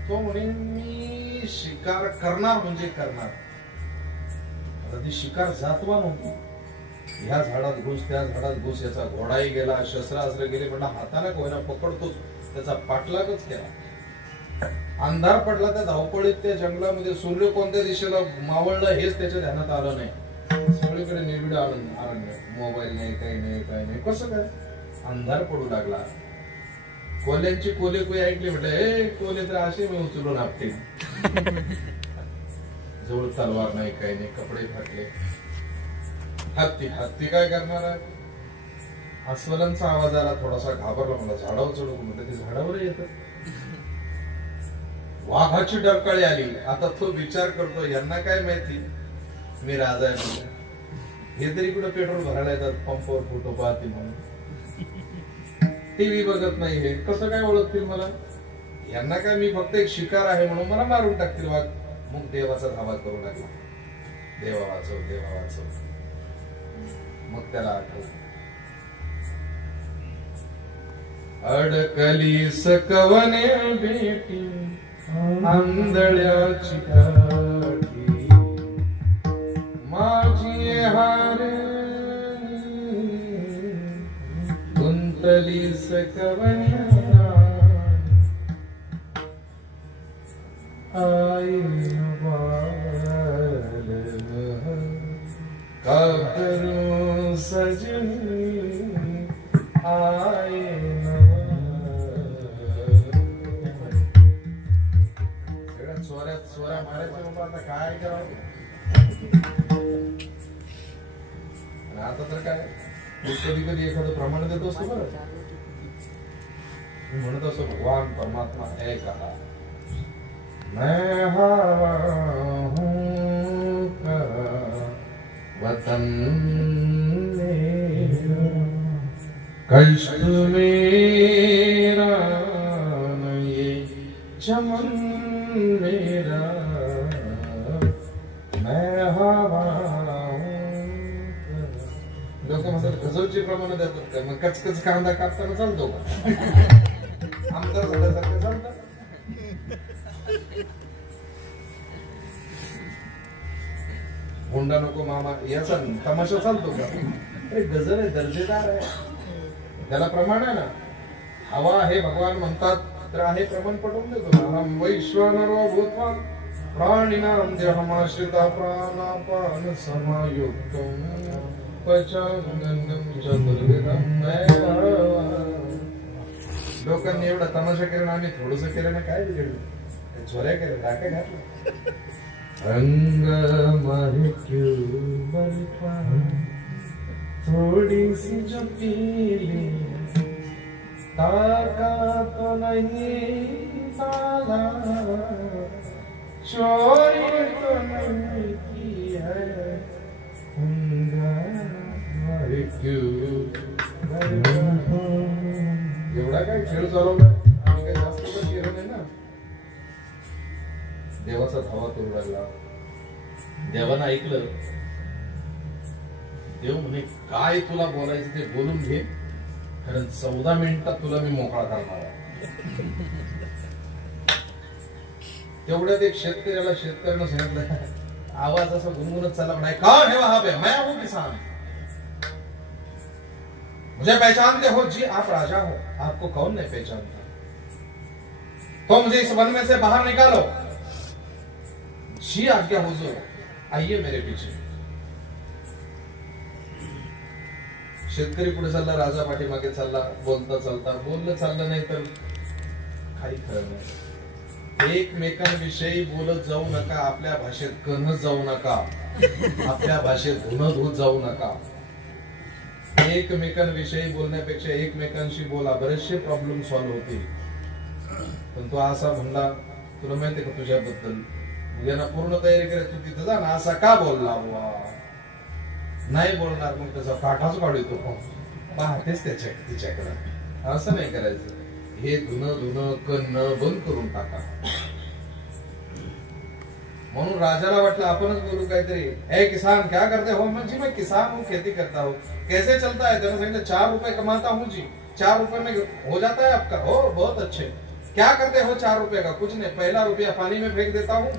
तो म्हणे मी शिकार करणार म्हणजे करणार. आता ती शिकार जातवा नव्हती. ह्या झाडात घुस, त्या झाडात घुस, याचा घोडाही गेला, शस्त्रास्त्र गेले, पण हाताने कोयना पकडतोच. त्याचा पाठलागच केला. अंधार पडला त्या धावपळीत त्या जंगलामध्ये. सूर्य कोणत्या दिशेला मावळला हेच त्याच्या ध्यानात आलं नाही. सगळीकडे निर्भीड अरण्य, मोबाईल नाही, काही नाही, काही नाही. कसं काय? अंधार पडू लागला. कोल्यांची कोले कोई ऐकले, म्हटलं हे कोले तर असे मी उचलून आपटे. जवळ तलवार नाही, काही नाही, कपडे फाटले. हत्ती हत्ती काय करणार आहे? अस्वलांचा आवाज आला, थोडासा घाबरला. मला झाडावर चढू म्हटलं, ते झाडावर येत. वाघाची डरकाळी आली. आता तो विचार करतो, यांना काय माहिती मी राजा आहे. हे तरी कुठं पेट्रोल भरायला येतात, पंपावर फोटो पाहतील म्हणून. टीव्ही बघत नाही, हे कसं काय ओळखतील मला? यांना काय मी फक्त एक शिकार आहे म्हणून मला मारून टाकतील वाघ. मग देवाचा धावा करू लागला, देवा वाचव, देवा वाचव. मग त्याला आठवलं, अडकली सकवने बेटी आंधळ्याची काठी, माझी हार गुंतली सकवन्या, आई का करू सजनी आए चोऱ्या मारायच्या बाबा. आता काय करावं? आता तर काय कधी कधी एखादं प्रमाण देत असतो बरं, म्हणत असतो भगवान परमात्मा है कहा मैं हवा हूं वतन मेरा, कष्ट मेरा ये चमन मेरा, मैं हवा लोक म्हणतात गजवची प्रमाण देतात का, मग कचकच कांदा कापताना चालतो का, आमदार झाल्यासारखं चालतं. हुंडा नको मामा याचा तमाशा चालतो का, अरे गजल आहे, दर्जेदार आहे, त्याला प्रमाण आहे ना. हवा आहे भगवान म्हणतात तर आहे प्रमाण पटवून देतो ना. हम वैश्वानरो भूत्वा प्राणिनां देहमाश्रिता प्राणापान समायुक्तम् लोकांनी एवढा तमाशा केला, आम्ही थोडस केलं ना, काय बिघडलं, झोऱ्या केल्या, डाका घातलं. रंग थोडी सी जो पीली ताकत नहीं साला, चोरी तो नहीं की है, एवढा काय खेळ चालवला, आम्ही काही जास्त पण केलं नाही ना. देवाचा धावा करू लागला, देवानं ऐकलं. देव म्हणे काय तुला बोलायचं ते बोलून घे, कारण 14 मिनिटात तुला मी मोकळा करणार आहे. तेवढ्यात एक शेतकऱ्यानं सांगितलं, आवाज असा गुणगुणत चालला, म्हणाय कौन है वहां पे, मैं हूं किसान, मुझे पहचानते हो जी, आप राजा हो, आपको कौन नहीं पहचानता, तो मुझे इस वन में से बाहर निकालो. जी आज्ञा हुजूर, आइए मेरे पीछे. शेतकरी पुढे चालला, राजा पाठीमागे चालला, बोलता चालता बोललं चाललं नाही तर काही खरं नाही. एकमेकांविषयी बोलत जाऊ नका, आपल्या भाषेत कणत जाऊ नका, आपल्या भाषेत धुणं धुत जाऊ नका. एकमेकांविषयी बोलण्यापेक्षा एकमेकांशी बोला, बरेचसे प्रॉब्लेम सॉल्व्ह होतील. पण तो असा म्हणला, तुला माहितीये का तुझ्याबद्दल, यांना पूर्ण तयारी करे, तू तिथं जा ना, असा का बोलला बुवा, नाही बोलणार, मग त्याचा काठाच काढतो, पाहतेच तिच्याकडे. असं नाही करायचं, हे धुणं करणं बंद करून टाका. म्हणून राजाला वाटलं आपणच बोलू काहीतरी. ए किसान क्या करते हो, म्हणजे मैं किसान हूँ, खेती करता हूँ. कैसे चलता है, त्याने सांगितलं 4 रुपये कमाता हूँ जी, 4 रुपये में हो जाता है आपका, हो बहुत अच्छे. क्या करते हो 4 रुपये का, कुछ नहीं, पहला रुपया पानी में फेंक देता हूँ,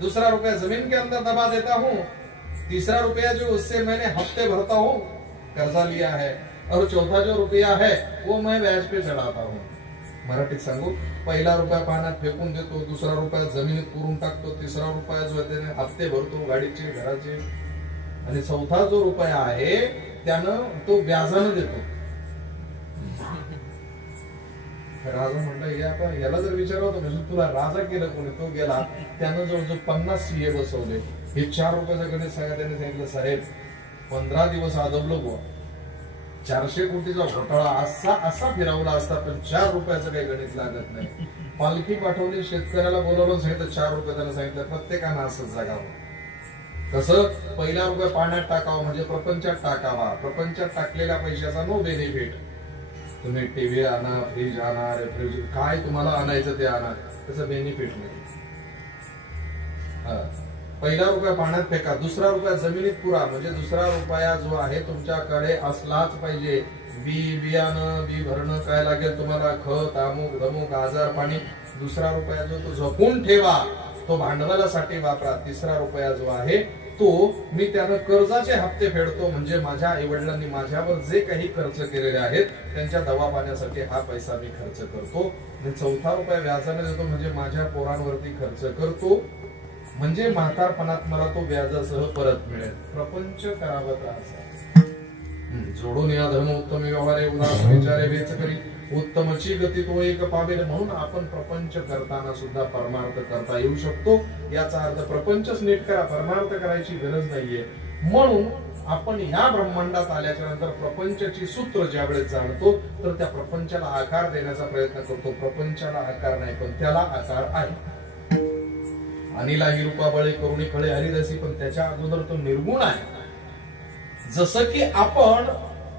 दूसरा रुपया जमीन के अंदर दबा देता हूँ, तीसरा रुपया जो उससे मैंने हफ्ते भरता हूँ, कर्जा लिया है, और चौथा जो रुपया है वो मैं ब्याज पे चढ़ाता हूँ. मराठीत सांगू, पहिला रुपया पाण्यात फेकून देतो, दुसरा रुपया जमिनीत पुरून टाकतो, तिसरा रुपया जो आहे त्याने हप्ते भरतो गाडीचे घराचे, आणि चौथा जो रुपया आहे त्यानं तो व्याजानं देतो. राजा म्हणला, हे आपण याला जर विचारलं म्हणजे तुला राजा केलं कोणी, तो गेला, त्यानं जवळजवळ 50 CA बसवले. हे 4 रुपयाचं गणित सांगा. त्याने सांगितलं, साहेब 15 दिवस आदबलो बुवा, 400 कोटीचा घोटाळा असा फिरवला असता, पण 4 रुपयाचं काही गणित लागत नाही. पालखी पाठवली, शेतकऱ्याला बोलवलं, सांगितलं 4 रुपये, त्याला सांगितलं प्रत्येकानं असंच जगावं. कसं, पहिला रुपया पाण्यात टाकावं म्हणजे प्रपंचात टाकावा, प्रपंचात टाकलेल्या पैशाचा नो बेनिफिट. तुम्ही टीव्ही आणा, फ्रीज आणा, रेफ्रिजरेटर, काय तुम्हाला आणायचं ते आणा, त्याचं बेनिफिट नाही. पहिला रुपया पाण्यात फेका, दुसरा रुपया जमिनीत पुरा, म्हणजे दुसरा रुपया जो आहे तुमच्याकडे असलाच पाहिजे. बियाणं बी भरणं काय लागेल तुम्हाला, खत, अमुक धमुक, आजार पाणी. दुसरा रुपया जो तो जपून ठेवा, तो भांडवलासाठी वापरा. तिसरा रुपया जो आहे तो मी त्यानं कर्जाचे हप्ते फेडतो, म्हणजे माझ्या आई वडिलांनी माझ्यावर जे काही खर्च केलेले आहेत त्यांच्या दवा पाण्यासाठी हा पैसा मी खर्च करतो. आणि चौथा रुपया व्याजाने देतो, म्हणजे माझ्या पोरांवरती खर्च करतो, म्हणजे म्हातारपणात मला तो व्याजासह परत मिळेल. प्रपंच करावं असा जोडून या धर्म उत्तम व्यवहारे उदास विचारे वेच करी, उत्तमची गती तो एक पावेल. म्हणून आपण प्रपंच करताना सुद्धा परमार्थ करता येऊ शकतो. याचा अर्थ प्रपंचच नीट करा, परमार्थ करायची गरज नाहीये. म्हणून आपण ह्या ब्रह्मांडात आल्याच्या नंतर प्रपंचाची सूत्र ज्यावेळेस जाणतो तर त्या प्रपंचाला आकार देण्याचा प्रयत्न करतो. प्रपंचाला आकार नाही पण त्याला आकार आहे. अनिलाही रूपा बळे करुणी फळे हरिदासी, पण त्याच्या अगोदर तो निर्गुण आहे. जसं की आपण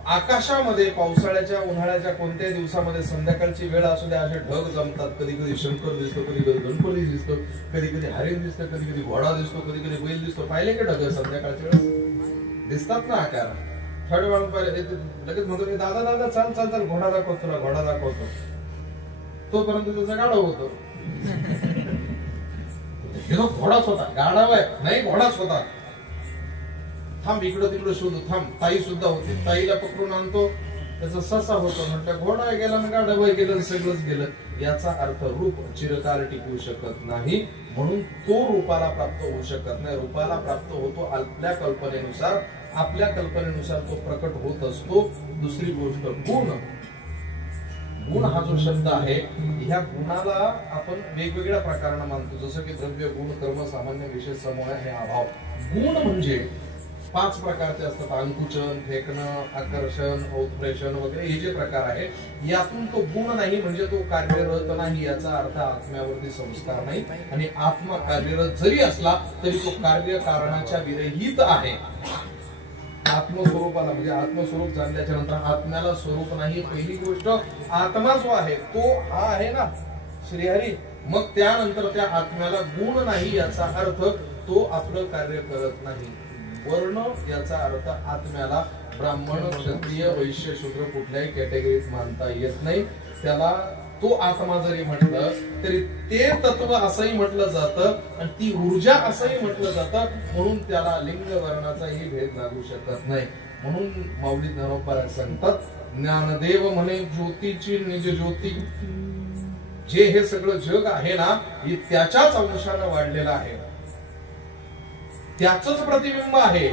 आकाशामध्ये पावसाळ्याच्या उन्हाळ्याच्या कोणत्याही दिवसामध्ये संध्याकाळची वेळ असू द्या असे ढग जमतात. कधी कधी शंकर दिसतो, कधी कधी गणपती दिसतो, कधी कधी हरिण दिसतो, कधी कधी घोडा दिसतो, कधी कधी बैल दिसतो. पाहिले का ढग संध्याकाळच्या वेळेस दिसतात ना आकार. थोड्या वेळानं पाहिले लगेच म्हणतो दादा दादा चाल चाल चाल घोडा दाखवतो तुला, घोडा दाखवतो. तोपर्यंत त्याचा गाढव होतो. घोडाच होता, गाढव आहे नाही, घोडाच होता. थांब इकडं तिकडं शोधू, थांब. ताई सुद्धा होती, ताईला पकडून आणतो, त्याचा ससा होतो. म्हटलं घोडा गेला ना गाढव गेलं, सगळंच गेलं. याचा अर्थ रूप चिरकाल टिकू शकत नाही, म्हणून तो रूपाला प्राप्त होऊ शकत नाही. रूपाला प्राप्त होतो आपल्या कल्पनेनुसार, आपल्या कल्पनेनुसार तो प्रकट होत असतो. दुसरी गोष्ट गुण. गुण हा जो शब्द आहे, ह्या गुणाला आपण वेगवेगळ्या प्रकाराने मानतो. जसं की द्रव्य गुण, कर्म, सामान्य, विशेष, समूह हे अभाव. गुण म्हणजे 5 प्रकारचे असतात. अंकुचन, फेकणं, आकर्षण, औत्प्रेषण वगैरे हे जे प्रकार आहे, यातून तो गुण नाही म्हणजे तो कार्यरत नाही. याचा अर्थ आत्म्यावरती संस्कार नाही. आणि आत्मा कार्यरत जरी असला तरी तो कार्य कारणाच्या विरहित आहे. आत्मस्वरूपाला म्हणजे आत्मस्वरूप जाणल्याच्या नंतर आत्म्याला स्वरूप नाही. पहिली गोष्ट आत्मा जो आहे तो हा आहे ना श्रीहरी. मग त्यानंतर त्या आत्म्याला गुण नाही, याचा अर्थ तो आपलं कार्य करत नाही. वर्ण याचा अर्थ आत्म्याला ब्राह्मण, क्षत्रिय, वैश्य, शूद्र कुठल्याही कॅटेगरीत मानता येत नाही. त्याला तो आत्मा जरी म्हटलं तरी ते तत्व असंही म्हटलं जातं आणि ती ऊर्जा असंही म्हटलं जातं. म्हणून त्याला लिंग वर्णाचाही भेद लागू शकत नाही. म्हणून माऊली ज्ञानोबा सांगतात, ज्ञानदेव म्हणे ज्योतीची निज ज्योती. जे हे सगळं जग आहे ना, हे त्याच्याच अंशानं वाढलेलं आहे, त्याच प्रतिबिंब आहे.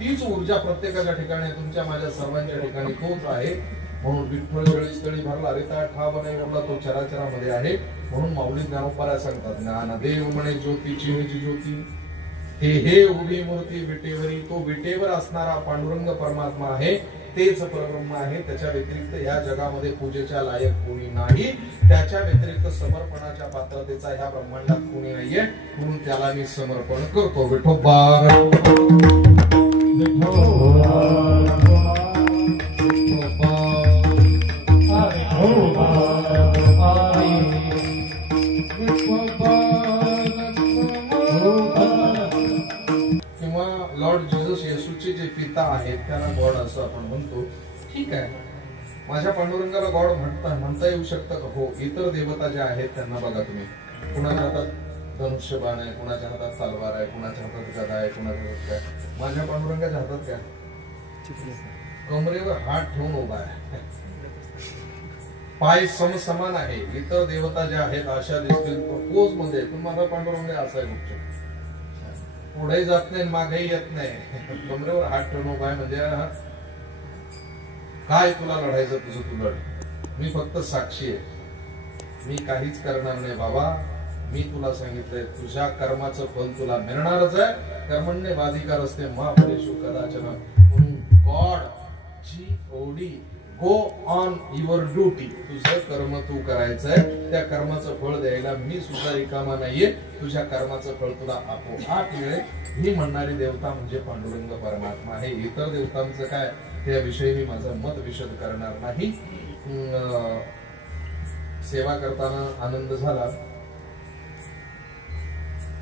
तीच ऊर्जा प्रत्येकाच्या ठिकाणी, तुमच्या माझ्या सर्वांच्या ठिकाणी तोच आहे. म्हणून विठ्ठल जळी स्थळी भरला रिता ठाव नाही उरला, तो चराचरामध्ये आहे. म्हणून माऊली ज्ञानोबा सांगतात, ज्ञानदेव म्हणे ज्योतीची निज ज्योती. हे उभी मूर्ती विटेवरी. तो विटेवर असणारा पांडुरंग परमात्मा आहे, तेच परब्रह्म आहे. त्याच्या व्यतिरिक्त या जगामध्ये पूजेच्या लायक कोणी नाही. त्याच्या व्यतिरिक्त समर्पणाच्या पात्रतेचा ह्या ब्रह्मांडात कोणी नाहीये. म्हणून त्याला मी समर्पण करतो. विठोबा किंवा लॉर्ड जीसस येशूचे जे पिता आहेत त्याला गॉड असं आपण म्हणतो. ठीक आहे, माझ्या पांडुरंगाला गॉड म्हणता येऊ शकतं का? हो. इतर देवता ज्या आहेत त्यांना बघा तुम्ही, कुणाच्या हातात धनुष्यबाण आहे, कुणाच्या हातात तलवार आहे, कुणाच्या हातात गदा आहे, कुणाच्या हातात काय. माझ्या पांडुरंगाच्या हातात काय? कमरेवर हात ठेवून उभा आहे, पाय समसमान आहे. इतर देवता ज्या आहेत अशा दिसतील पोज मध्ये, पण माझा पांडुरंग असा आहे, गुप्त पुढे जात नाही मागे येत नाही, कमरेवर हात ठेवून उभा आहे. म्हणजे काय तुला लढायचं तुझं तू लढ, मी फक्त साक्षी आहे, मी काहीच करणार नाही बाबा. मी तुला सांगितलंय तुझ्या कर्माचं फल तुला मिळणारच आहे. कर्मण्य वाधिकार असते महाफलेषु कदाचन. म्हणून God G O D go on your duty. तुझं कर्म तू करायचंय, त्या कर्माचं फळ द्यायला मी सुद्धा रिकामा नाहीये. तुझ्या कर्माचं फळ तुला आपोआप मिळेल. ही म्हणणारी देवता म्हणजे पांडुरंग परमात्मा आहे. इतर देवतांचं काय त्याविषयी मी माझं मत विशद करणार नाही. सेवा करताना आनंद झाला,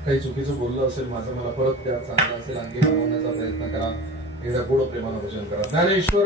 काही चुकीचं बोललं असेल माझं मला परत त्या चांगलं असेल आणखी बनवण्याचा प्रयत्न करा. एकदा गोड प्रेमानं भजन करा. ज्ञानेश्वर